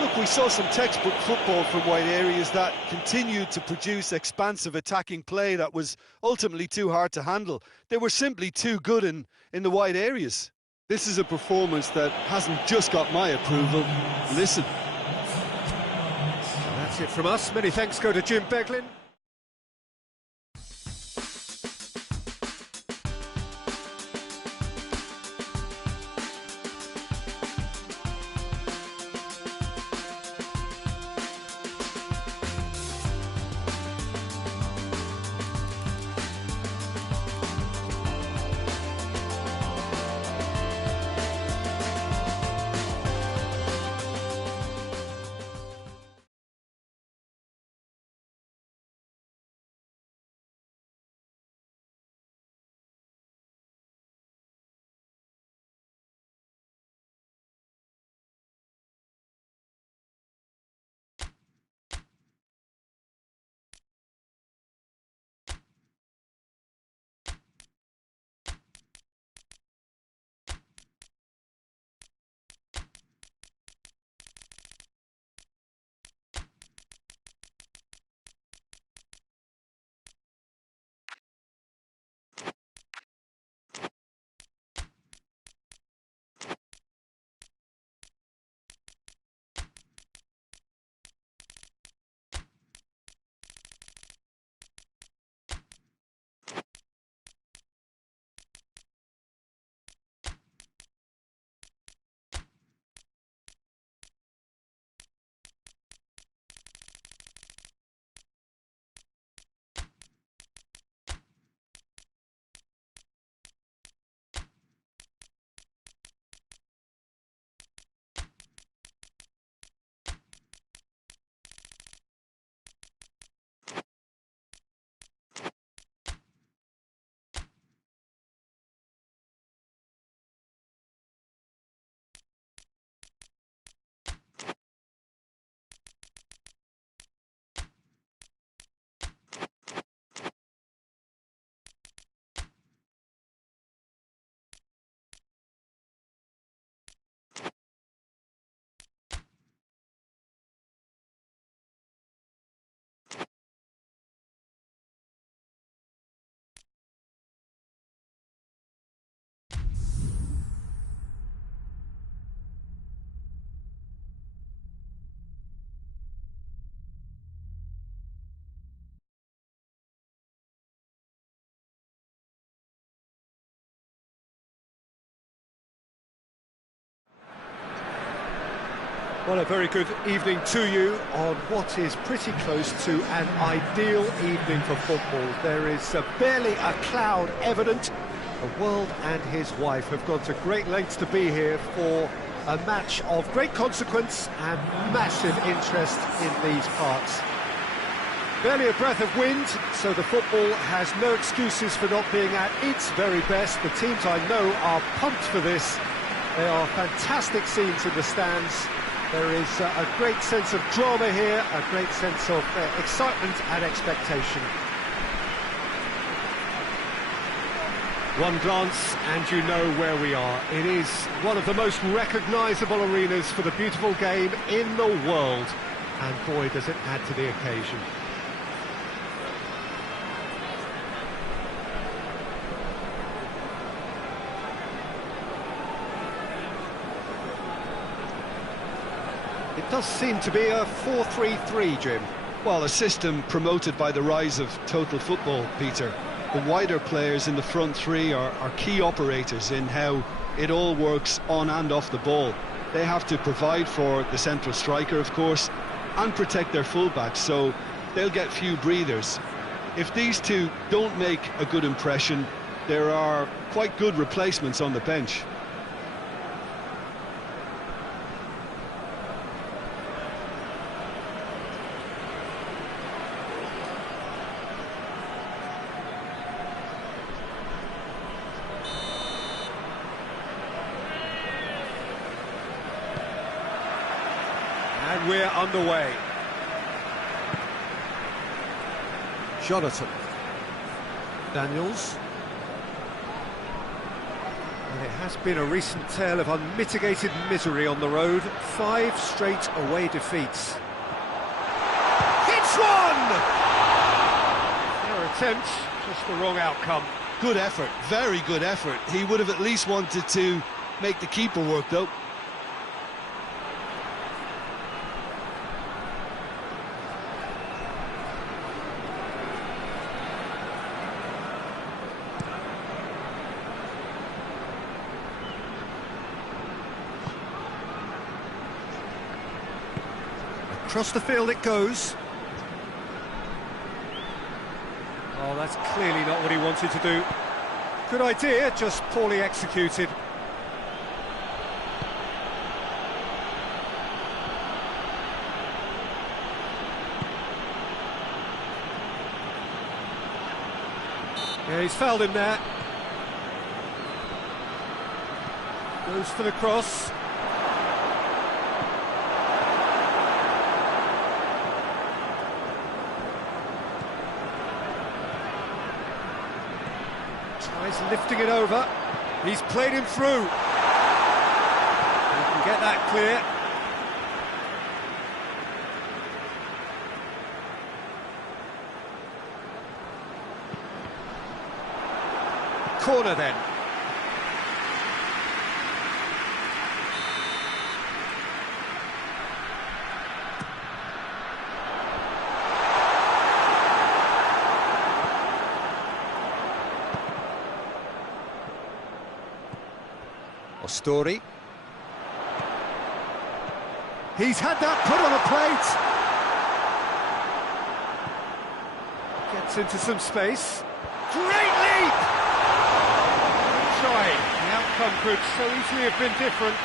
Look, we saw some textbook football from wide areas that continued to produce expansive attacking play that was ultimately too hard to handle. They were simply too good in the wide areas. This is a performance that hasn't just got my approval. Listen. That's it from us. Many thanks go to Jim Beglin. Well, a very good evening to you on what is pretty close to an ideal evening for football. There is barely a cloud evident. The world and his wife have gone to great lengths to be here for a match of great consequence and massive interest in these parts. Barely a breath of wind, so the football has no excuses for not being at its very best. The teams I know are pumped for this. They are fantastic scenes in the stands. There is a great sense of drama here, a great sense of excitement and expectation. One glance and you know where we are. It is one of the most recognisable arenas for the beautiful game in the world. And boy, does it add to the occasion. It does seem to be a 4-3-3, Jim. Well, a system promoted by the rise of total football, Peter. The wider players in the front three are key operators in how it all works on and off the ball. They have to provide for the central striker, of course, and protect their fullbacks, so they'll get few breathers. If these two don't make a good impression, there are quite good replacements on the bench. And we're underway. Jonathan. Daniels. It has been a recent tale of unmitigated misery on the road. 5 straight away defeats. Hits one! Their attempt, just the wrong outcome. Good effort, very good effort. He would have at least wanted to make the keeper work, though. Across the field it goes. Oh, that's clearly not what he wanted to do. Good idea, just poorly executed. Yeah, he's fouled him there. Goes for the cross. Tries lifting it over. He's played him through. He can get that clear. Corner then. Story. He's had that put on a plate. Gets into some space. Great leap! Trying. The outcome could so easily have been different.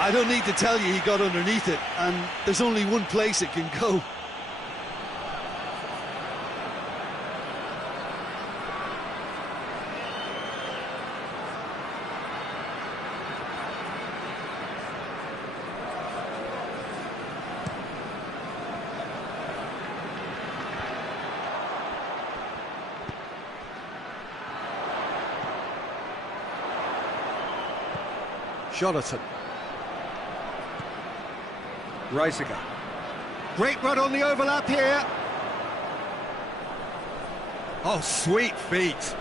I don't need to tell you he got underneath it, and there's only one place it can go. Jonathan. Reisiger. Great run on the overlap here. Oh, sweet feet.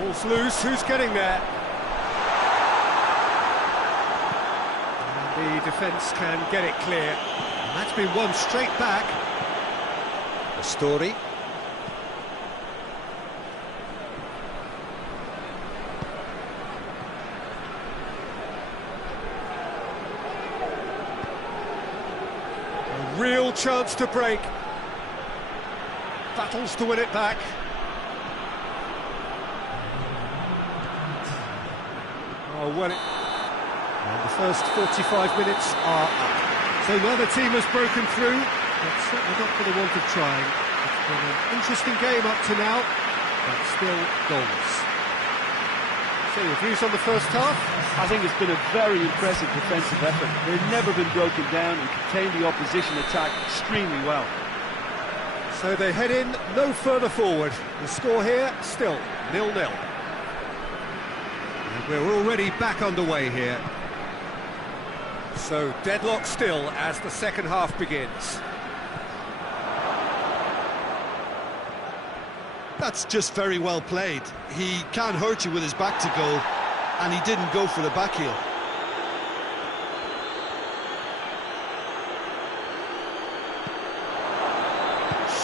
Ball's loose, who's getting there? And the defence can get it clear. And that's been won straight back. The story. Real chance to break. Battles to win it back. Oh, well, and the first 45 minutes are up. So neither team has broken through, but certainly not for the want of trying. It's been an interesting game up to now, but still goals. So your views on the first half? I think it's been a very impressive defensive effort. They've never been broken down and contained the opposition attack extremely well. So they head in no further forward. The score here, still 0-0. And we're already back underway here. So deadlock still as the second half begins. That's just very well played. He can't hurt you with his back to goal, and he didn't go for the back heel.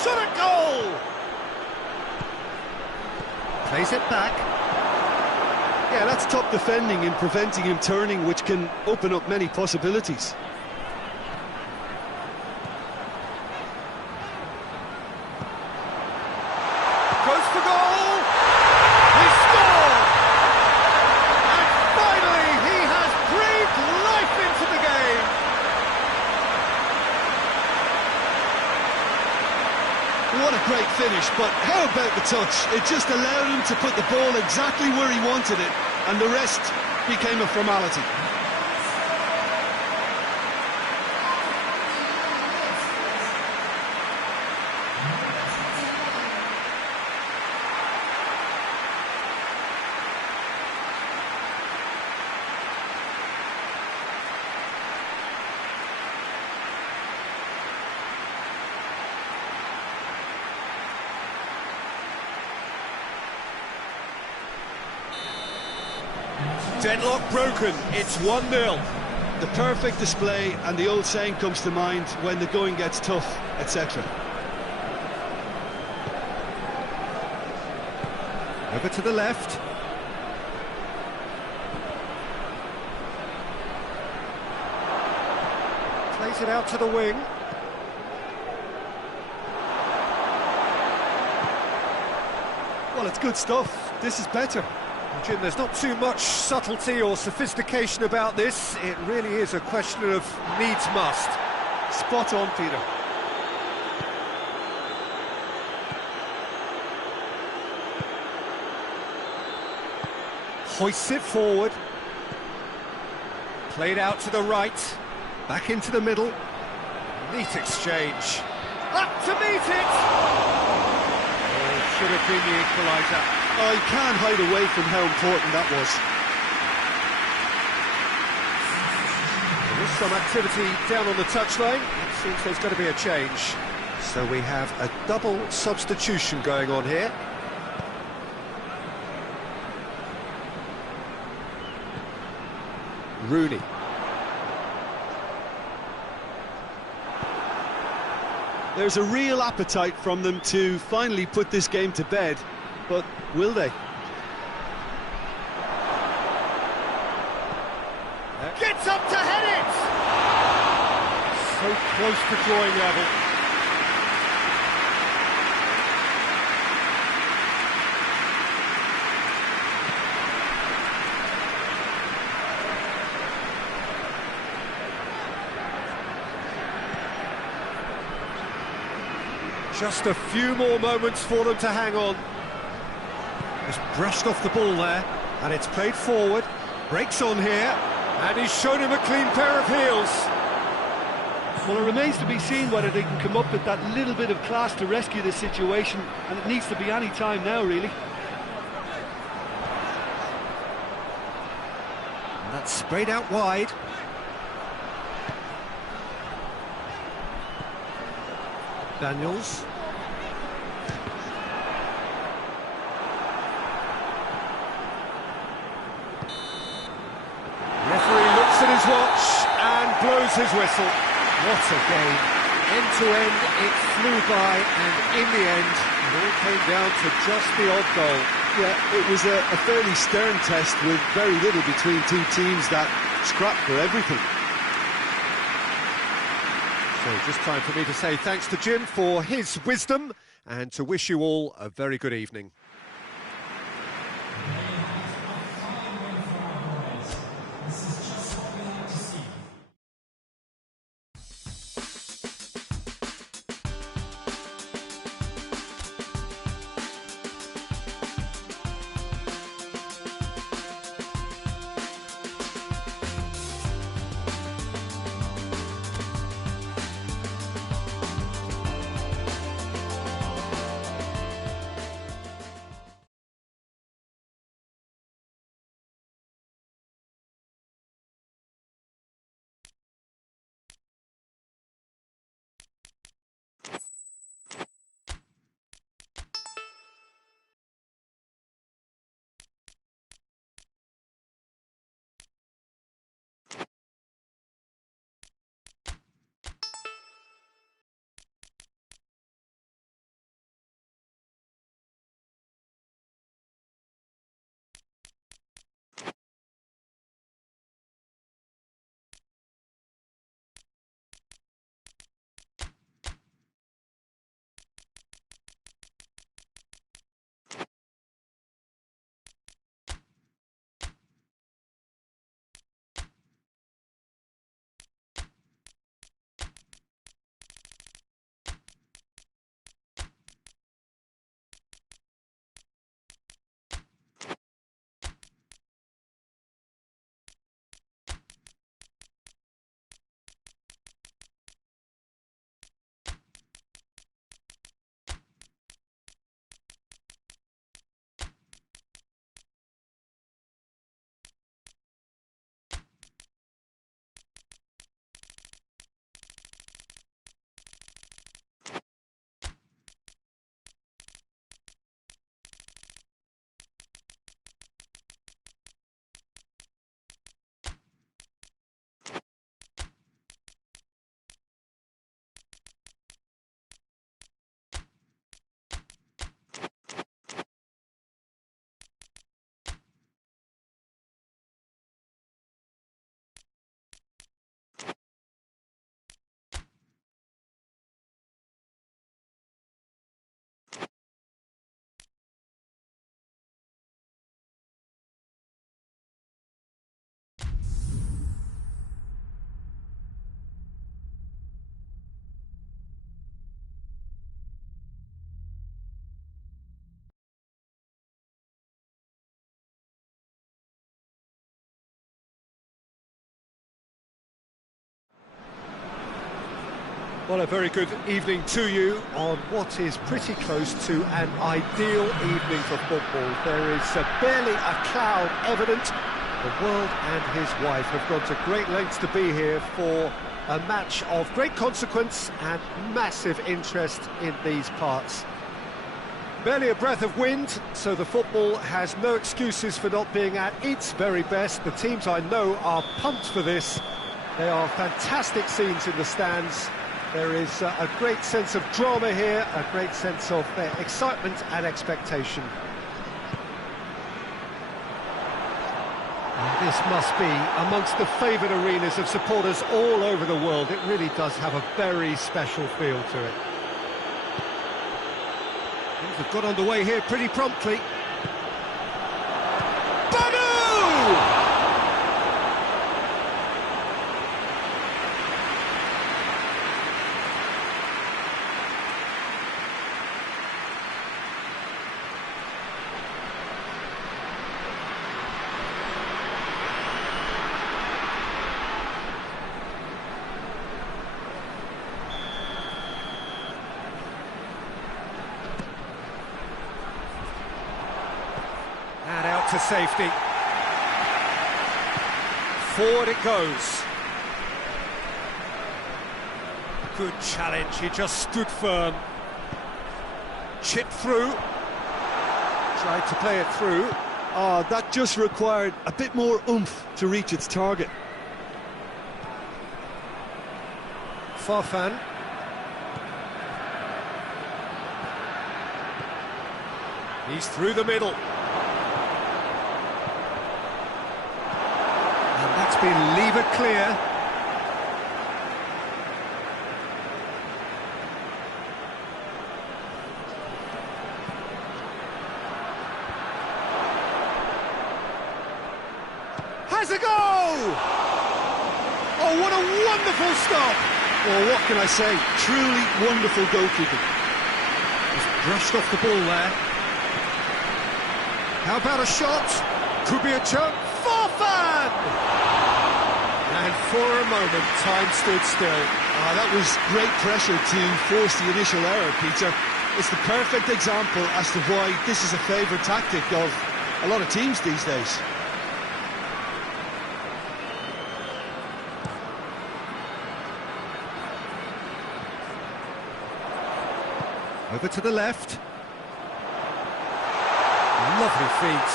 Shot at goal! Plays it back. Yeah, that's top defending and preventing him turning, which can open up many possibilities. Goes for goal! He scored! And finally he has breathed life into the game! What a great finish, but how about the touch? It just allowed him to put the ball exactly where he wanted it, and the rest became a formality. Deadlock broken, it's 1-0. The perfect display, and the old saying comes to mind: when the going gets tough, etc. Over to the left. Plays it out to the wing. Well, it's good stuff. This is better. Jim, there's not too much subtlety or sophistication about this. It really is a question of needs must. Spot on, Peter. Hoists it forward. Played out to the right. Back into the middle. Neat exchange. Up to meet it! Oh, should have been the equaliser. Oh, you can't hide away from how important that was. There's some activity down on the touchline. It seems there's going to be a change. So we have a double substitution going on here. Rooney. There's a real appetite from them to finally put this game to bed, but will they? Gets up to head it! So close to drawing level. Just a few more moments for them to hang on. Just brushed off the ball there, and it's played forward. Breaks on here, and he's shown him a clean pair of heels. Well, it remains to be seen whether they can come up with that little bit of class to rescue this situation, and it needs to be any time now, really. And that's sprayed out wide. Daniels. Referee looks at his watch and blows his whistle. What a game. End to end, it flew by, and in the end, it all came down to just the odd goal. Yeah, it was a fairly stern test with very little between two teams that scrapped for everything. So just time for me to say thanks to Jim for his wisdom and to wish you all a very good evening. Well, a very good evening to you on what is pretty close to an ideal evening for football. There is barely a cloud evident. The world and his wife have gone to great lengths to be here for a match of great consequence and massive interest in these parts. Barely a breath of wind, so the football has no excuses for not being at its very best. The teams I know are pumped for this. They are fantastic scenes in the stands. There is a great sense of drama here, a great sense of excitement and expectation. And this must be amongst the favoured arenas of supporters all over the world. It really does have a very special feel to it. Things have got underway here pretty promptly. Badu! And out to safety. Forward it goes. Good challenge, he just stood firm. Chipped through. Tried to play it through. Oh, that just required a bit more oomph to reach its target. Farfan. He's through the middle. And that's been levered clear. Has a go! Oh, what a wonderful stop! Well, what can I say? Truly wonderful goalkeeping. Just brushed off the ball there. How about a shot? Could be a chance. Farfan! And for a moment, time stood still. That was great pressure to force the initial error, Peter. It's the perfect example as to why this is a favourite tactic of a lot of teams these days. Over to the left. Lovely feet.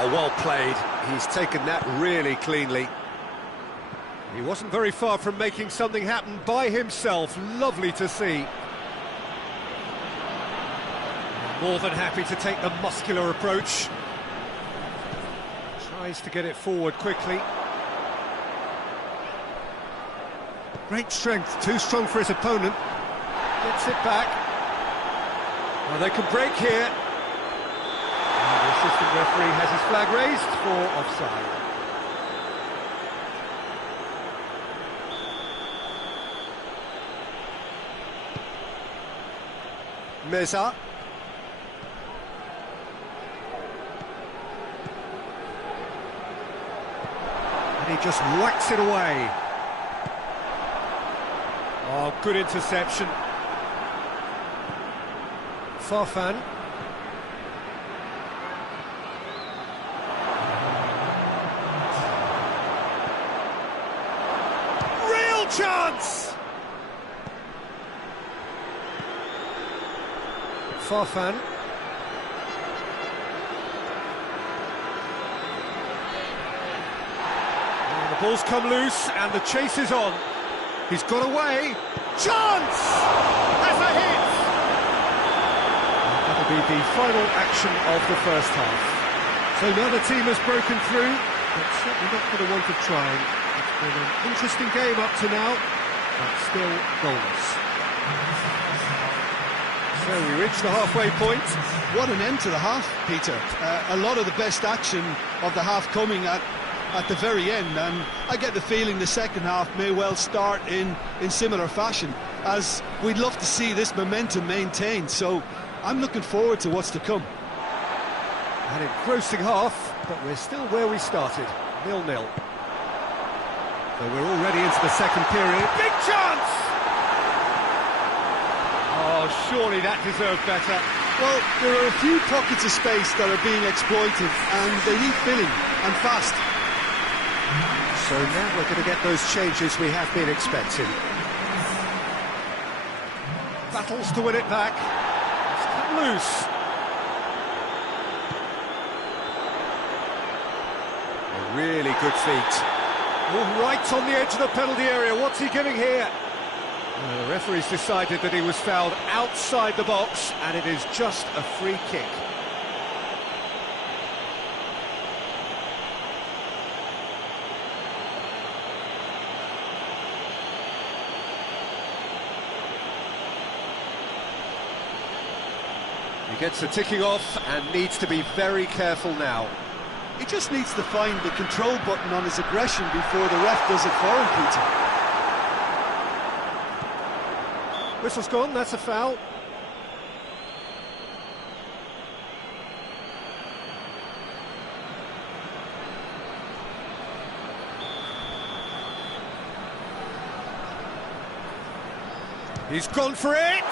Oh, well played. He's taken that really cleanly. He wasn't very far from making something happen by himself. Lovely to see. More than happy to take the muscular approach. Tries to get it forward quickly. Great strength, too strong for his opponent. Gets it back. Well, they can break here. And the assistant referee has his flag raised for offside. Meza. And he just whacks it away. Oh, good interception. Farfan. Real chance! Farfan. And the ball's come loose and the chase is on. He's got away. Chance! Has a hit! That'll be the final action of the first half. So now the team has broken through, but certainly not for the want of trying. It's been an interesting game up to now, but still goalless. So we reach the halfway point. What an end to the half, Peter. A lot of the best action of the half coming at the very end, and I get the feeling the second half may well start in similar fashion, as we'd love to see this momentum maintained, so I'm looking forward to what's to come. An engrossing half, but we're still where we started, 0-0. So we're already into the second period. Big chance! Oh, surely that deserved better. Well, there are a few pockets of space that are being exploited, and they need filling, and fast. So now we're going to get those changes we have been expecting. Battles to win it back. It's cut loose. A really good feat. Oh, right on the edge of the penalty area. What's he giving here? The referee's decided that he was fouled outside the box, and it is just a free kick. He gets the ticking off and needs to be very careful now. He just needs to find the control button on his aggression before the ref does it for him, Peter. Whistle's gone, that's a foul. He's gone for it!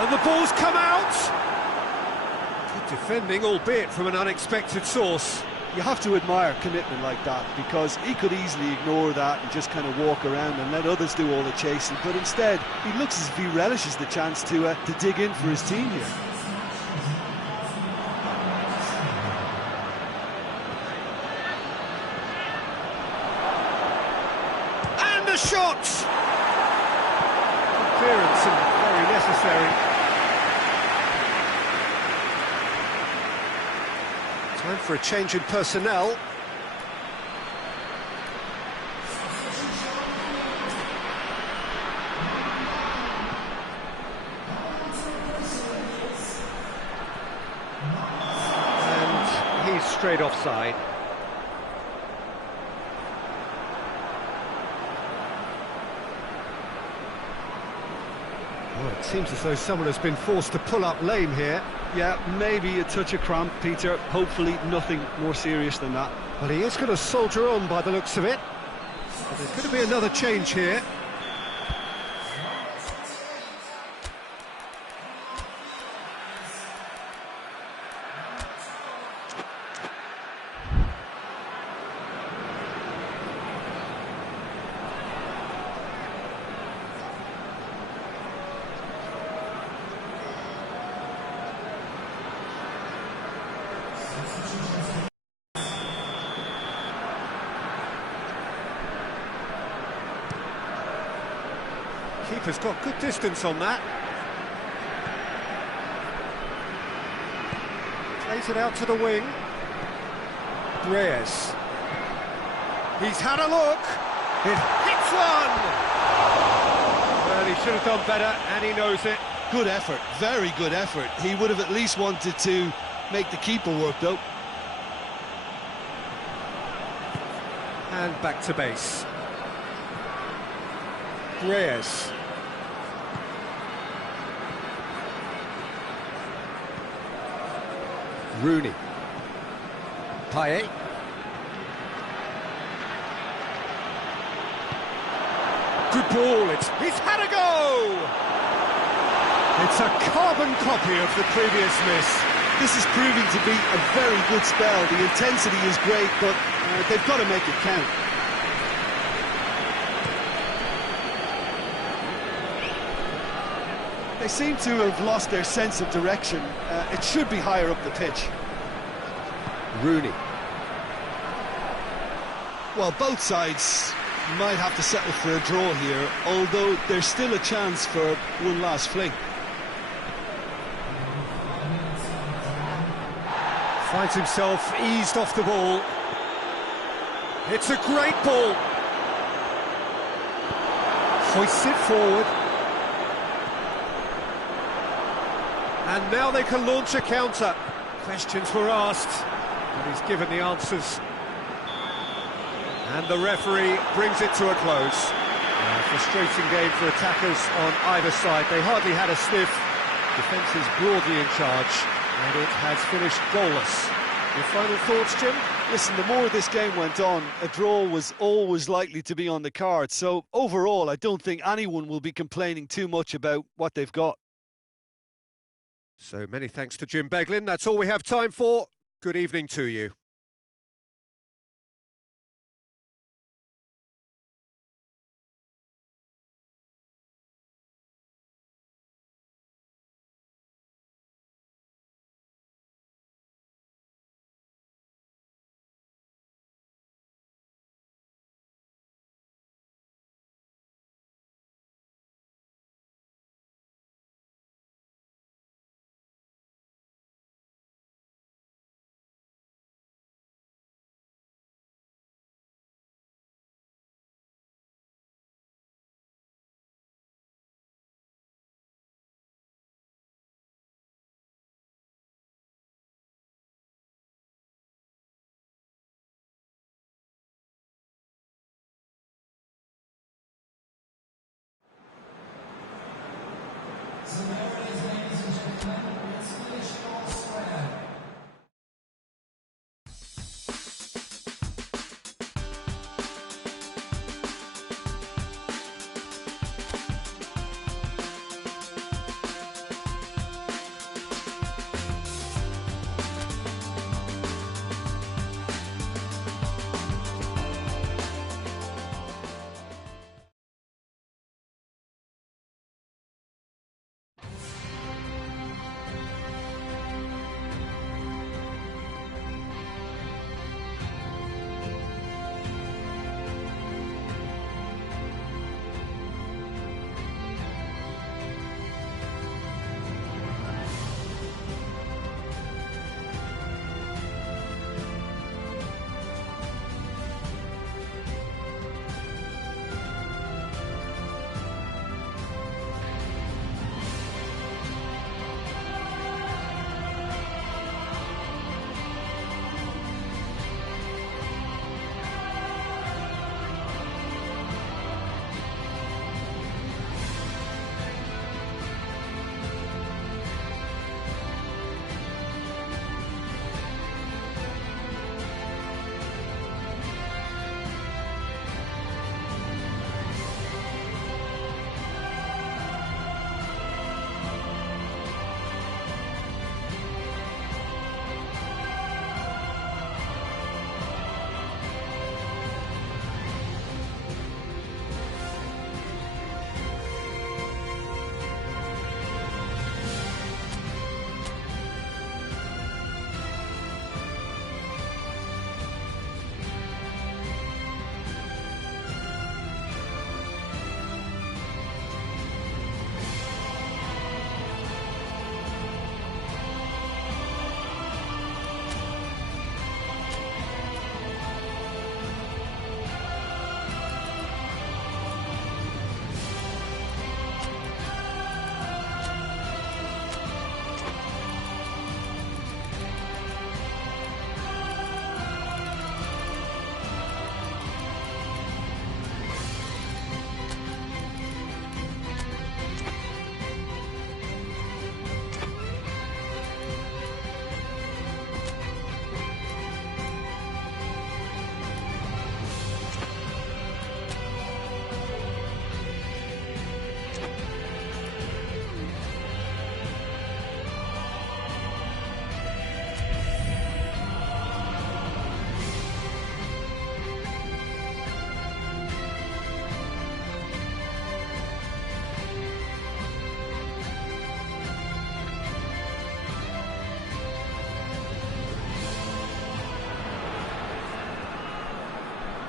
And the ball's come out! Good defending, albeit from an unexpected source. You have to admire commitment like that, because he could easily ignore that and just kind of walk around and let others do all the chasing, but instead he looks as if he relishes the chance to dig in for his team here. And the shot! Clearance and very necessary. Time for a change in personnel. And he's straight offside. Well, it seems as though someone has been forced to pull up lame here. Yeah, maybe a touch of cramp, Peter. Hopefully nothing more serious than that. Well, he is going to soldier on by the looks of it. But there's going to be another change here. Keeper's got good distance on that. Plays it out to the wing. Reyes. He's had a look. It hits one! Well, he should have done better, and he knows it. Good effort, very good effort. He would have at least wanted to make the keeper work, though. And back to base. Reyes. Rooney. Payet. Good ball, he's had a go! It's a carbon copy of the previous miss. This is proving to be a very good spell. The intensity is great, but they've got to make it count. They seem to have lost their sense of direction. It should be higher up the pitch. Rooney. Well, both sides might have to settle for a draw here, although there's still a chance for one last fling. Finds himself eased off the ball. It's a great ball. Hoists it forward. And now they can launch a counter. Questions were asked, but he's given the answers. And the referee brings it to a close. A frustrating game for attackers on either side. They hardly had a sniff. Defence is broadly in charge, and it has finished goalless. Your final thoughts, Jim? Listen, the more this game went on, a draw was always likely to be on the card. So overall, I don't think anyone will be complaining too much about what they've got. So many thanks to Jim Beglin. That's all we have time for. Good evening to you.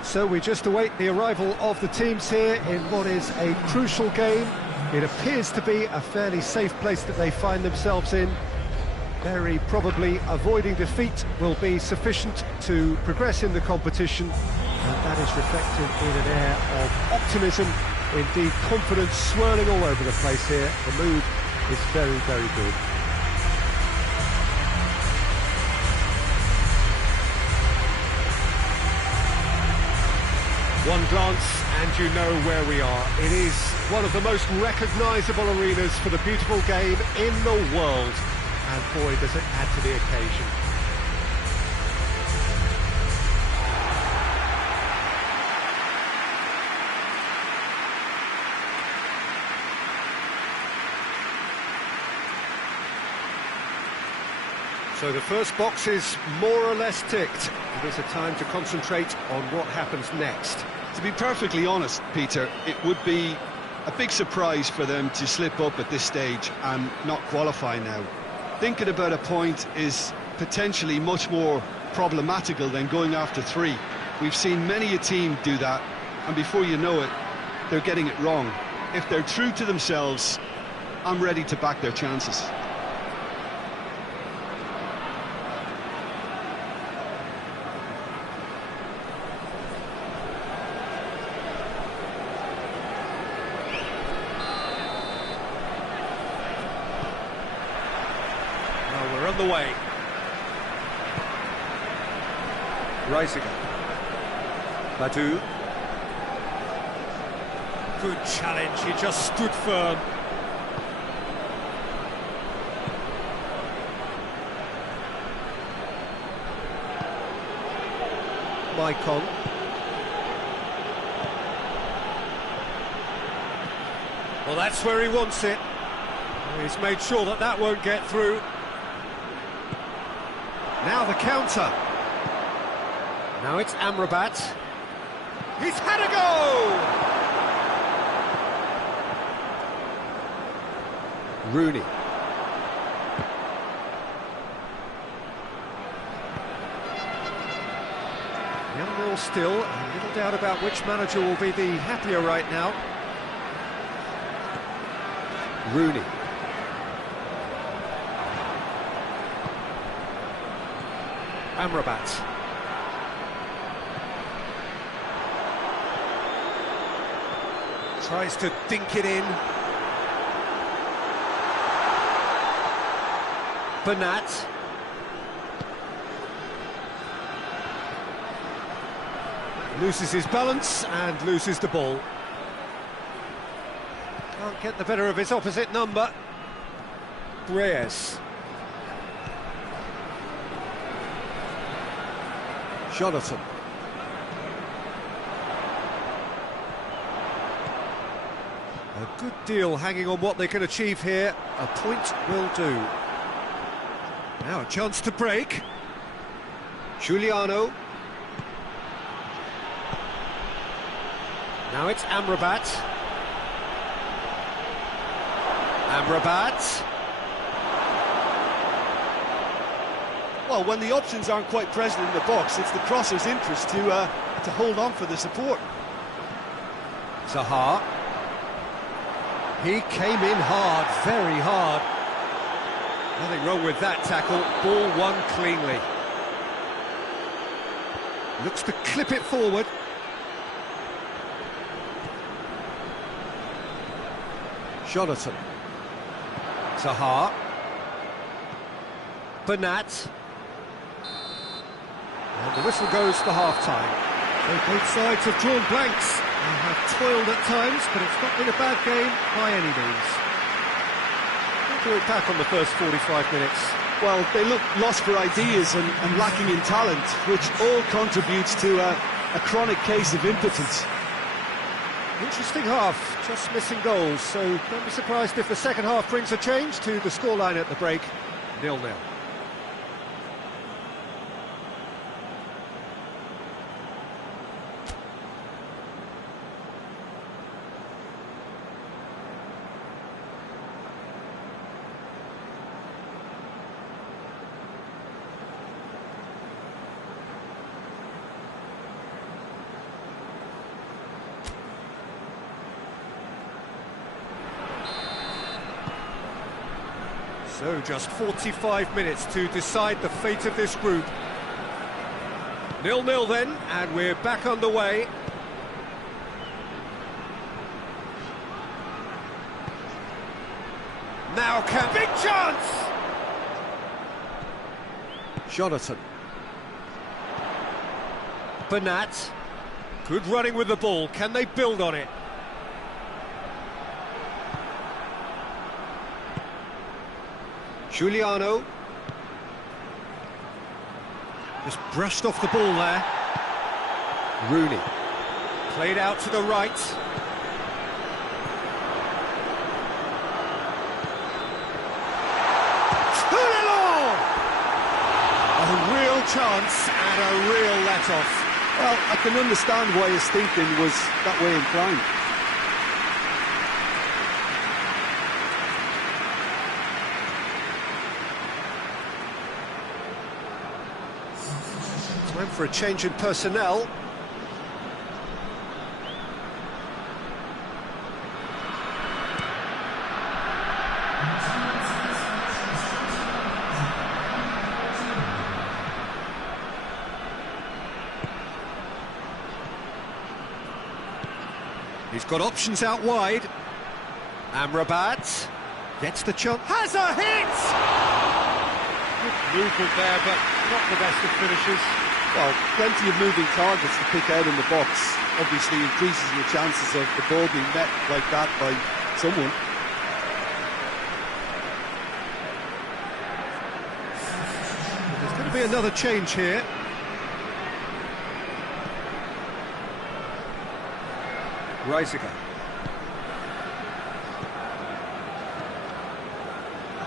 So we just await the arrival of the teams here in what is a crucial game. It appears to be a fairly safe place that they find themselves in. Very probably avoiding defeat will be sufficient to progress in the competition, and that is reflected in an air of optimism, indeed confidence swirling all over the place here. The mood is very, very good. One glance and you know where we are. It is one of the most recognisable arenas for the beautiful game in the world. And boy, does it add to the occasion. So the first box is more or less ticked. It is a time to concentrate on what happens next. To be perfectly honest, Peter, it would be a big surprise for them to slip up at this stage and not qualify now. Thinking about a point is potentially much more problematical than going after 3. We've seen many a team do that, and before you know it, they're getting it wrong. If they're true to themselves, I'm ready to back their chances. Well, we're on the way. Rising up. Badu. Good challenge, he just stood firm. Maicon. Well, that's where he wants it. He's made sure that that won't get through. Now the counter. Now it's Amrabat. He's had a go! Rooney. 0-0 still, a little doubt about which manager will be the happier right now. Rooney. Amrabat. Tries to dink it in. Bernat. Loses his balance and loses the ball. Can't get the better of his opposite number. Reyes. Jonathan. A good deal hanging on what they can achieve here. A point will do. Now a chance to break. Giuliano. Now it's Amrabat. Amrabat. Well, when the options aren't quite present in the box, it's the crosser's interest to hold on for the support. Zaha. He came in hard, very hard. Nothing wrong with that tackle. Ball won cleanly. Looks to clip it forward. Jonathan. Zaha. Bernat. And the whistle goes for half-time. So both sides have drawn blanks and have toiled at times, but it's not been a bad game by any means. What do we back on the first 45 minutes? Well, they look lost for ideas and lacking in talent, which all contributes to a chronic case of impotence. Interesting half, just missing goals, so don't be surprised if the second half brings a change to the scoreline at the break. 0-0. So just 45 minutes to decide the fate of this group. 0-0 then, and we're back underway. Now can... Big chance! Jonathan. Bernat. Good running with the ball. Can they build on it? Giuliano. Just brushed off the ball there. Rooney. Played out to the right. chance and a real let-off. Well, I can understand why his thinking was that way inclined. Time for a change in personnel. He's got options out wide. Amrabat gets the chance. Has a hit! Good movement there, but not the best of finishes. Well, plenty of moving targets to pick out in the box. Obviously increases your chances of the ball being met like that by someone. There's going to be another change here. Reisiger.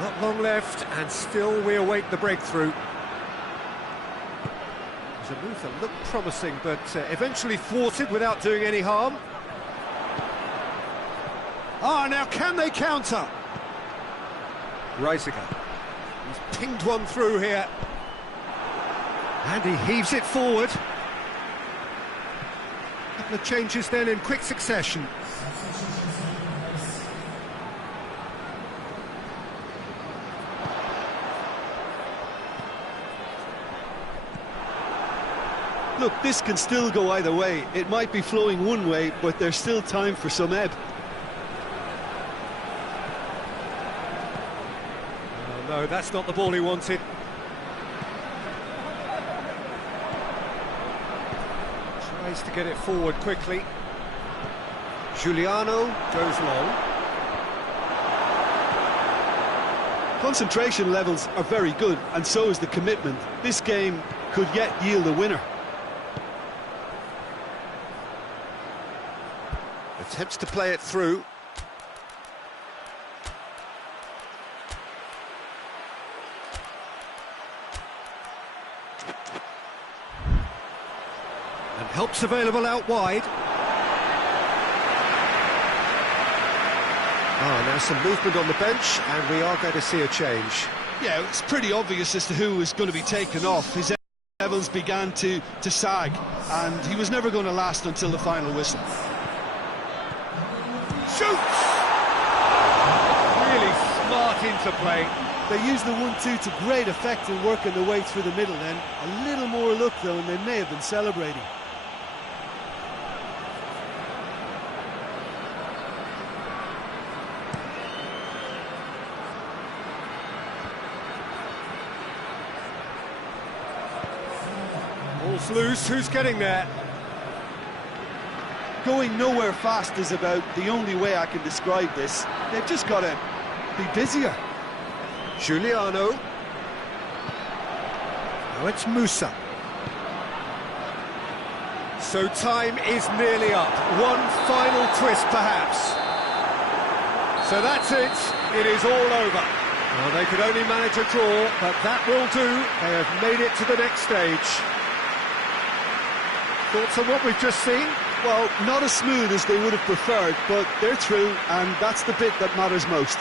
Not long left, and still we await the breakthrough. There's a move that looked promising, but eventually thwarted without doing any harm. Ah, now can they counter? Reisiger. He's pinged one through here. And he heaves it forward. Couple of changes then in quick succession. Look, this can still go either way. It might be flowing one way, but there's still time for some ebb. Oh, no, that's not the ball he wanted. Tries to get it forward quickly. Giuliano goes long. Concentration levels are very good, and so is the commitment. This game could yet yield a winner. Attempts to play it through. And help's available out wide. Now some movement on the bench, and we are going to see a change. Yeah, it's pretty obvious as to who was going to be taken off. His levels began to sag, and he was never going to last until the final whistle. Shoots! Really smart interplay. They used the 1-2 to great effect in working their way through the middle then. A little more luck though, and they may have been celebrating. Ball's loose, who's getting there? Going nowhere fast is about the only way I can describe this. They've just got to be busier. Giuliano. Now it's Musa. So time is nearly up. One final twist, perhaps. So that's it. It is all over. Well, they could only manage a draw, but that will do. They have made it to the next stage. Thoughts on what we've just seen? Well, not as smooth as they would have preferred, but they're through, and that's the bit that matters most.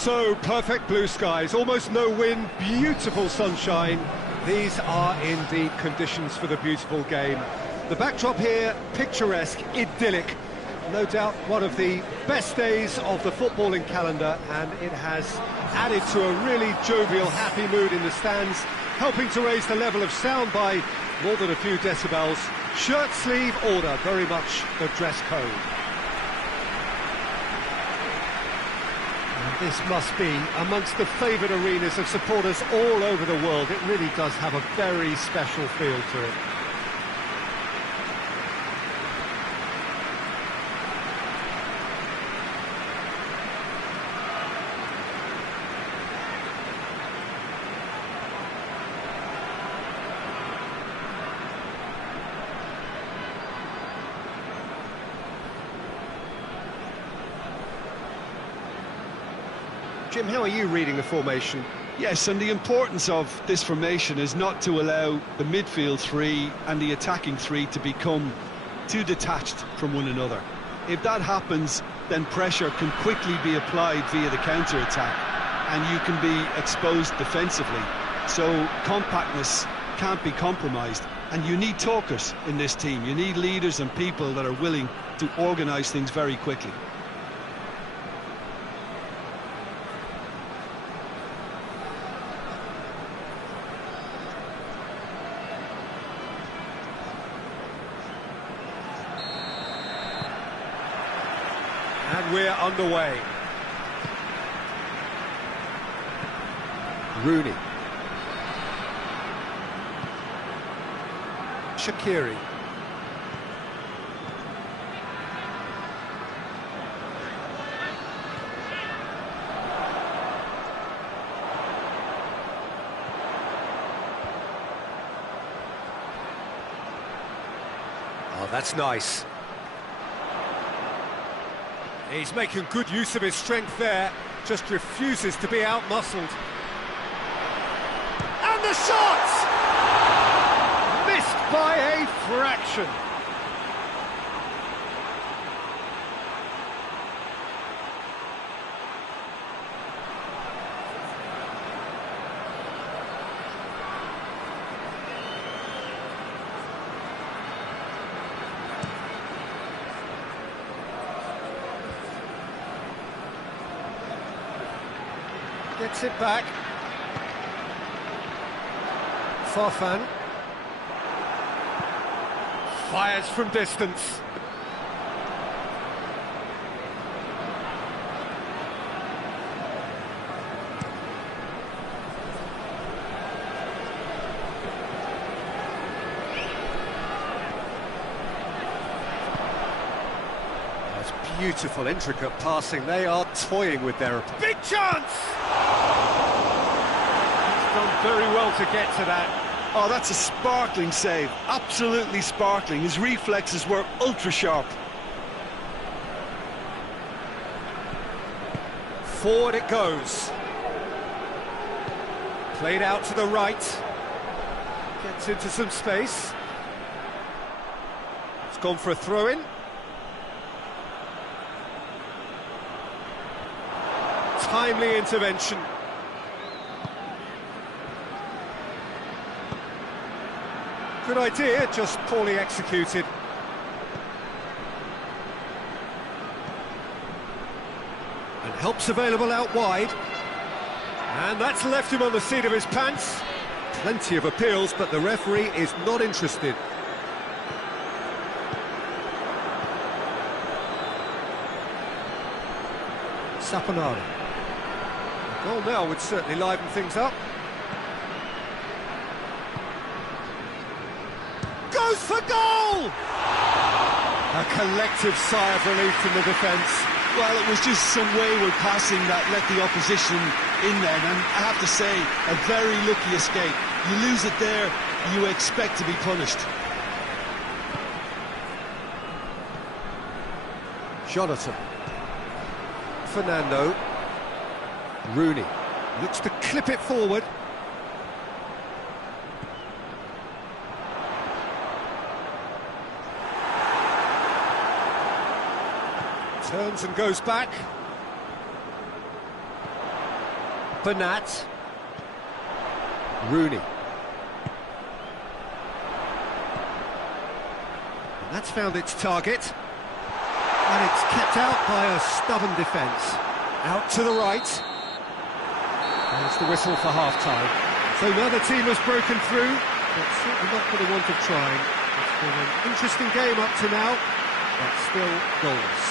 So, perfect blue skies, almost no wind, beautiful sunshine. These are indeed conditions for the beautiful game. The backdrop here, picturesque, idyllic. No doubt one of the best days of the footballing calendar, and it has added to a really jovial, happy mood in the stands, helping to raise the level of sound by more than a few decibels. Shirt sleeve order, very much the dress code. And this must be amongst the favoured arenas of supporters all over the world. It really does have a very special feel to it. Jim, how are you reading the formation? Yes, and the importance of this formation is not to allow the midfield three and the attacking three to become too detached from one another. If that happens, then pressure can quickly be applied via the counter-attack, and you can be exposed defensively. So compactness can't be compromised, and you need talkers in this team. You need leaders and people that are willing to organise things very quickly. And we're underway. Rooney. Shaqiri. Oh, that's nice. He's making good use of his strength there, just refuses to be out-muscled. And the shot! Missed by a fraction. Gets it back. Farfan. Fires from distance. That's beautiful, intricate passing. They are toying with their... Big chance! Done very well to get to that. Oh, that's a sparkling save. Absolutely sparkling. His reflexes were ultra sharp. Forward it goes. Played out to the right. Gets into some space. It's gone for a throw-in. Timely intervention. Good idea, just poorly executed. And help's available out wide. And that's left him on the seat of his pants. Plenty of appeals, but the referee is not interested. Saponara. A goal now would certainly liven things up. Goes for goal! A collective sigh of relief from the defence. Well, it was just some wayward passing that let the opposition in then, and I have to say, a very lucky escape. You lose it there, you expect to be punished. Jonathan. Fernando. Rooney. Looks to clip it forward. Turns and goes back. Bernat. Rooney. And that's found its target. And it's kept out by a stubborn defence. Out to the right. There's the whistle for half-time. So now the team has broken through, but certainly not for the want of trying. It's been an interesting game up to now, but still goals.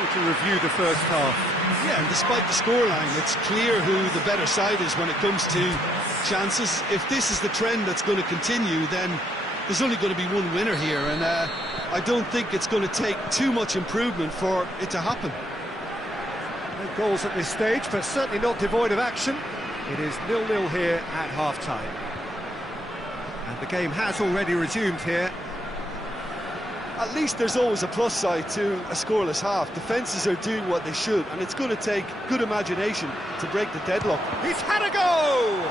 To review the first half. Yeah, and despite the scoreline, it's clear who the better side is when it comes to chances. If this is the trend that's going to continue, then there's only going to be one winner here, and I don't think it's going to take too much improvement for it to happen. No goals at this stage, but certainly not devoid of action. It is 0-0 here at half-time. And the game has already resumed here. At least there's always a plus side to a scoreless half. Defences are doing what they should, and it's going to take good imagination to break the deadlock. He's had a go!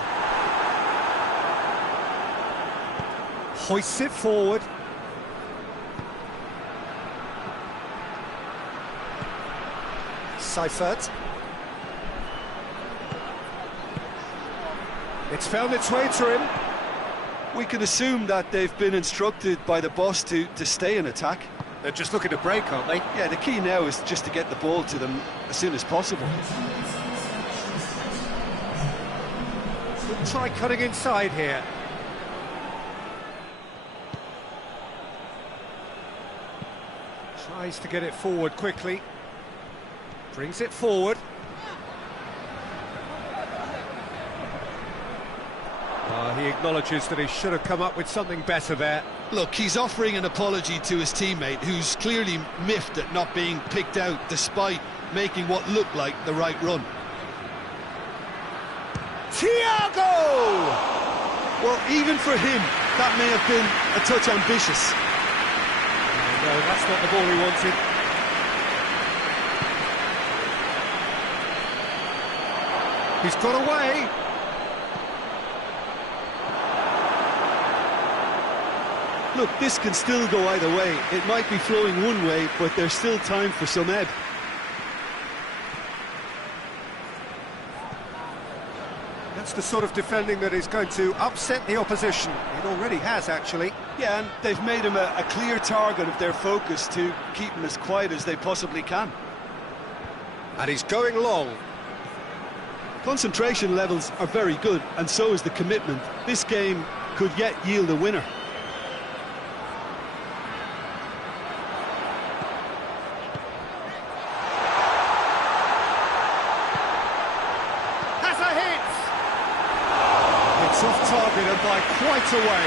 Hoists it forward. Seifert. It's found its way to him. We can assume that they've been instructed by the boss to stay in attack. They're just looking to break, aren't they? Yeah, the key now is just to get the ball to them as soon as possible. We'll try cutting inside here. Tries to get it forward quickly. Brings it forward. He acknowledges that he should have come up with something better there. Look, he's offering an apology to his teammate, who's clearly miffed at not being picked out despite making what looked like the right run. Thiago! Well, even for him, that may have been a touch ambitious. No, that's not the ball he wanted. He's got away. Look, this can still go either way. It might be flowing one way, but there's still time for some ebb. That's the sort of defending that is going to upset the opposition. It already has, actually. Yeah, and they've made him a clear target of their focus to keep him as quiet as they possibly can. And he's going long. Concentration levels are very good, and so is the commitment. This game could yet yield a winner. It's off target and by quite a way.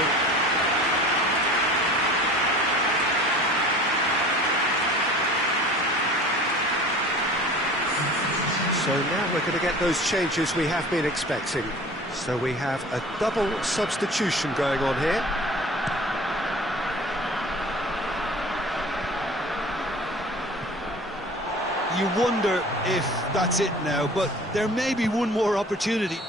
So now we're going to get those changes we have been expecting. So we have a double substitution going on here. You wonder if that's it now, but there may be one more opportunity.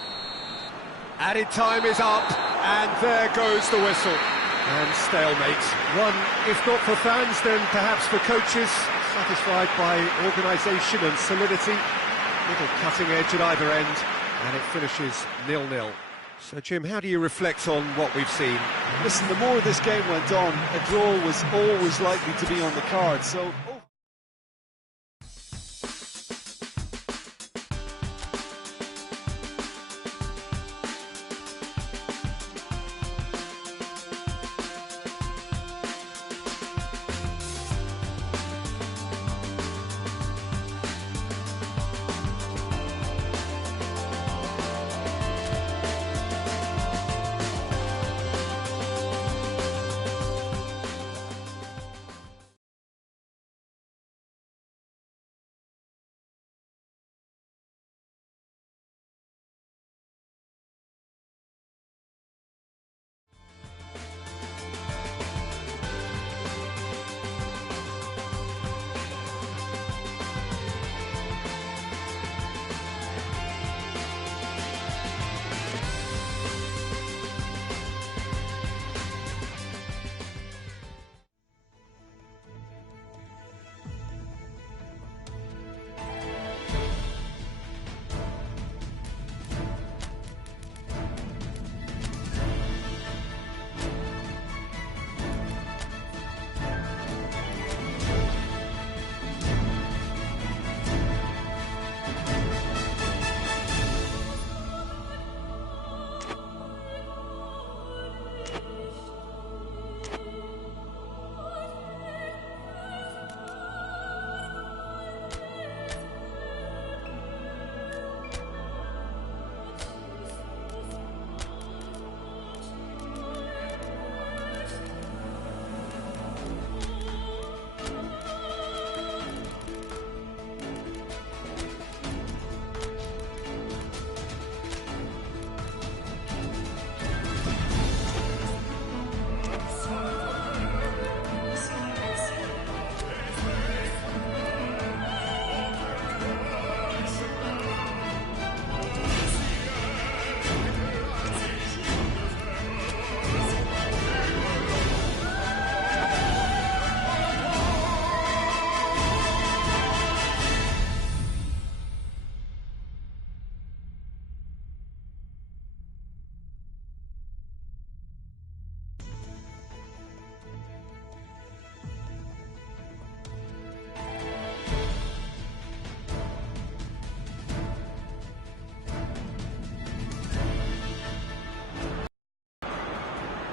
Added time is up, and there goes the whistle. And stalemate. One, if not for fans, then perhaps for coaches, satisfied by organisation and solidity. Little cutting edge at either end, and it finishes 0-0. So, Jim, how do you reflect on what we've seen? Listen, the more this game went on, a draw was always likely to be on the card, so...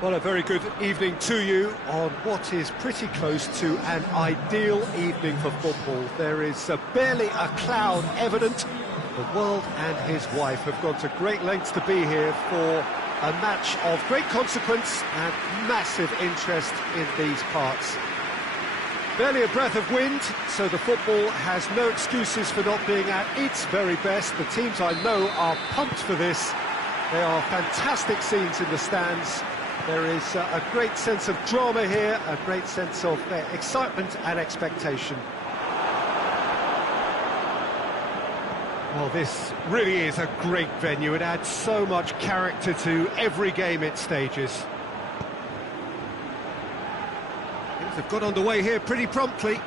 Well, a very good evening to you on what is pretty close to an ideal evening for football. There is barely a cloud evident. The world and his wife have gone to great lengths to be here for a match of great consequence and massive interest in these parts. Barely a breath of wind, so the football has no excuses for not being at its very best. The teams I know are pumped for this. There are fantastic scenes in the stands. There is a great sense of drama here, a great sense of excitement and expectation. Well, this really is a great venue. It adds so much character to every game it stages. Things have got underway here pretty promptly.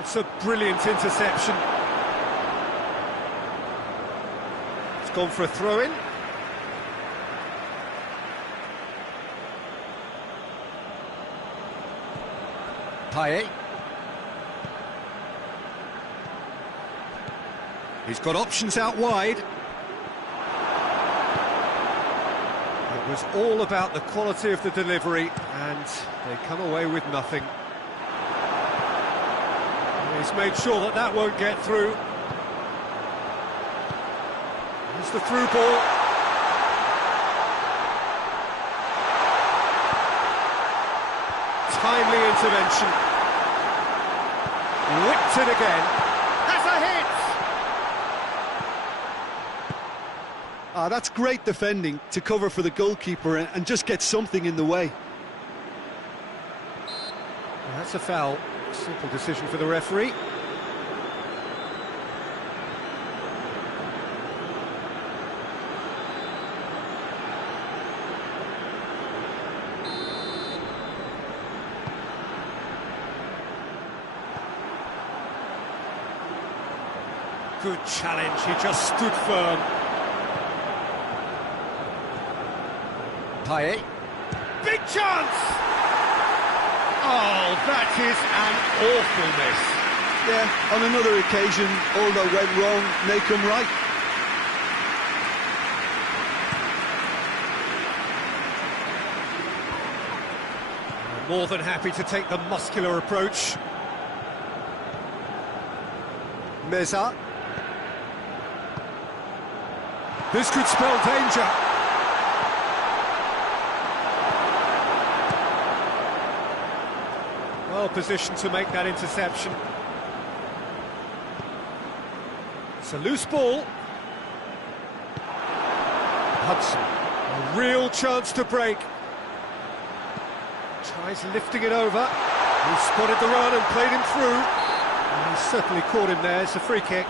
It's a brilliant interception. It's gone for a throw-in. Payet. He's got options out wide. It was all about the quality of the delivery, and they come away with nothing. He's made sure that that won't get through. Here's the through ball. Timely intervention. Whipped it again. That's a hit! That's great defending to cover for the goalkeeper and just get something in the way. Well, that's a foul. Simple decision for the referee. Good challenge, he just stood firm. Payet. Big chance! Oh, that is an awful miss. Yeah, on another occasion, all that went wrong may come right. More than happy to take the muscular approach. Meza. This could spell danger. Well positioned to make that interception. It's a loose ball. Hudson, a real chance to break. Tries lifting it over. He spotted the run and played him through. And he's certainly caught him there. It's a free kick.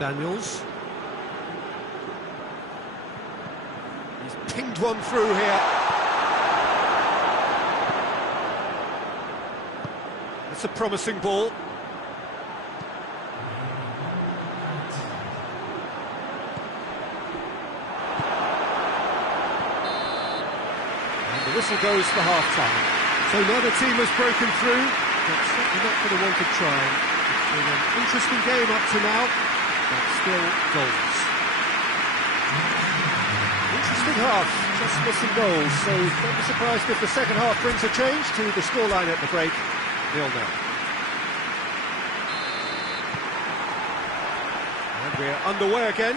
Daniels. He's pinged one through here. That's a promising ball. And the whistle goes for half-time. So neither team has broken through, but certainly not for the want of trying. It's been an interesting game up to now. But still goals. Interesting half, just missing goals, so don't be surprised if the second half brings a change to the scoreline at the break, 0-0. And we're underway again.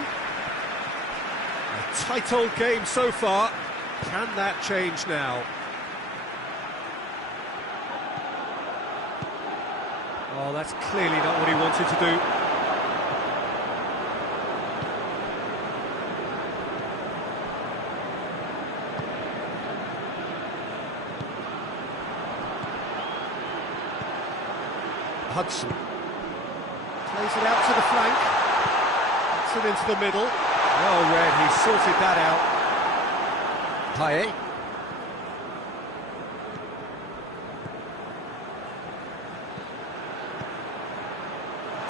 A tight old game so far. Can that change now? Oh, that's clearly not what he wanted to do. Hudson plays it out to the flank, puts it into the middle. Well read, he sorted that out. Payet.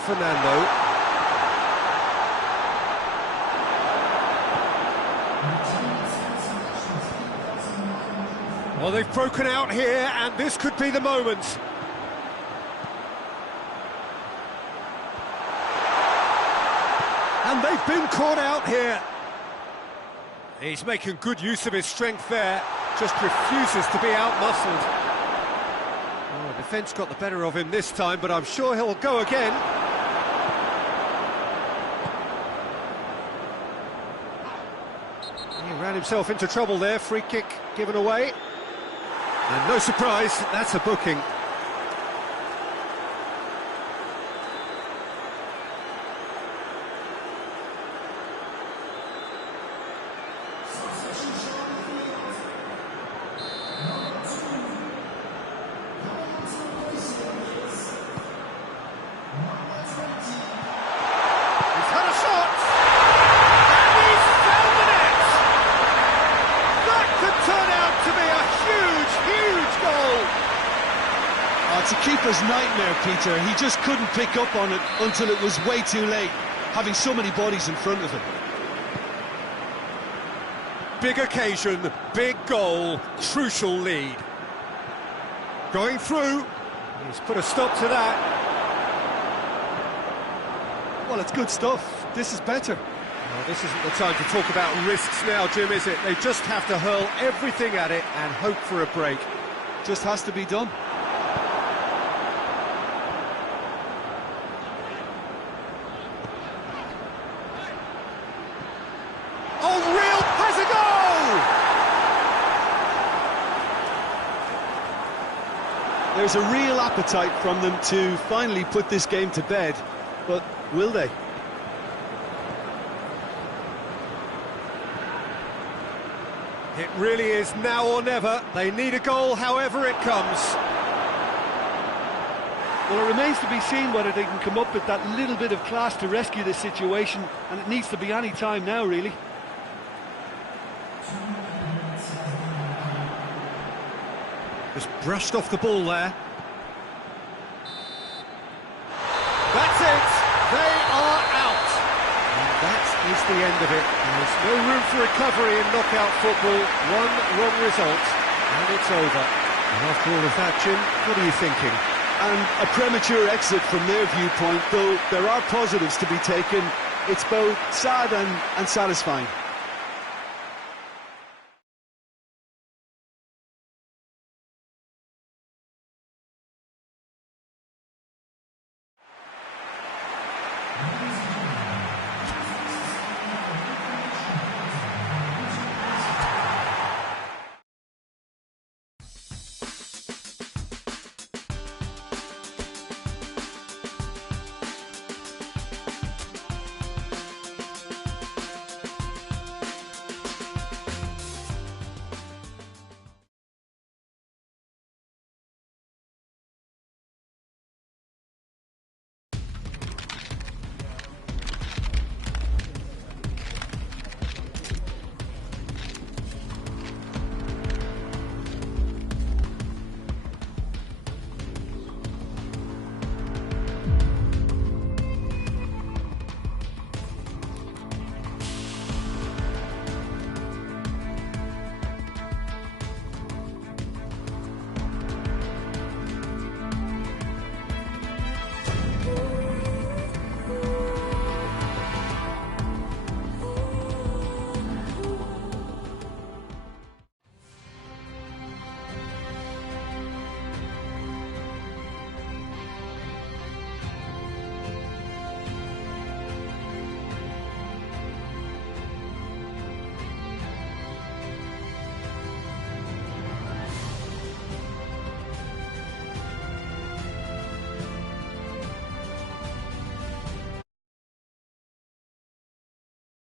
Fernando. Well, they've broken out here, and this could be the moment. And they've been caught out here. He's making good use of his strength there, just refuses to be out-muscled. Oh, the defence got the better of him this time, but I'm sure he'll go again. He ran himself into trouble there, free kick given away. And no surprise, that's a booking. It's a keeper's nightmare, Peter. He just couldn't pick up on it until it was way too late, having so many bodies in front of him. Big occasion, big goal, crucial lead. Going through, he's put a stop to that. Well, it's good stuff. This is better. Well, this isn't the time to talk about risks now, Jim, is it? They just have to hurl everything at it and hope for a break. Just has to be done. There's a real appetite from them to finally put this game to bed, but will they? It really is now or never. They need a goal however it comes. Well, it remains to be seen whether they can come up with that little bit of class to rescue this situation, and it needs to be any time now, really. Just brushed off the ball there. That's it! They are out! And that is the end of it. There's no room for recovery in knockout football. One wrong result, and it's over. And after all of that, Jim, what are you thinking? And a premature exit from their viewpoint, though there are positives to be taken. It's both sad and satisfying.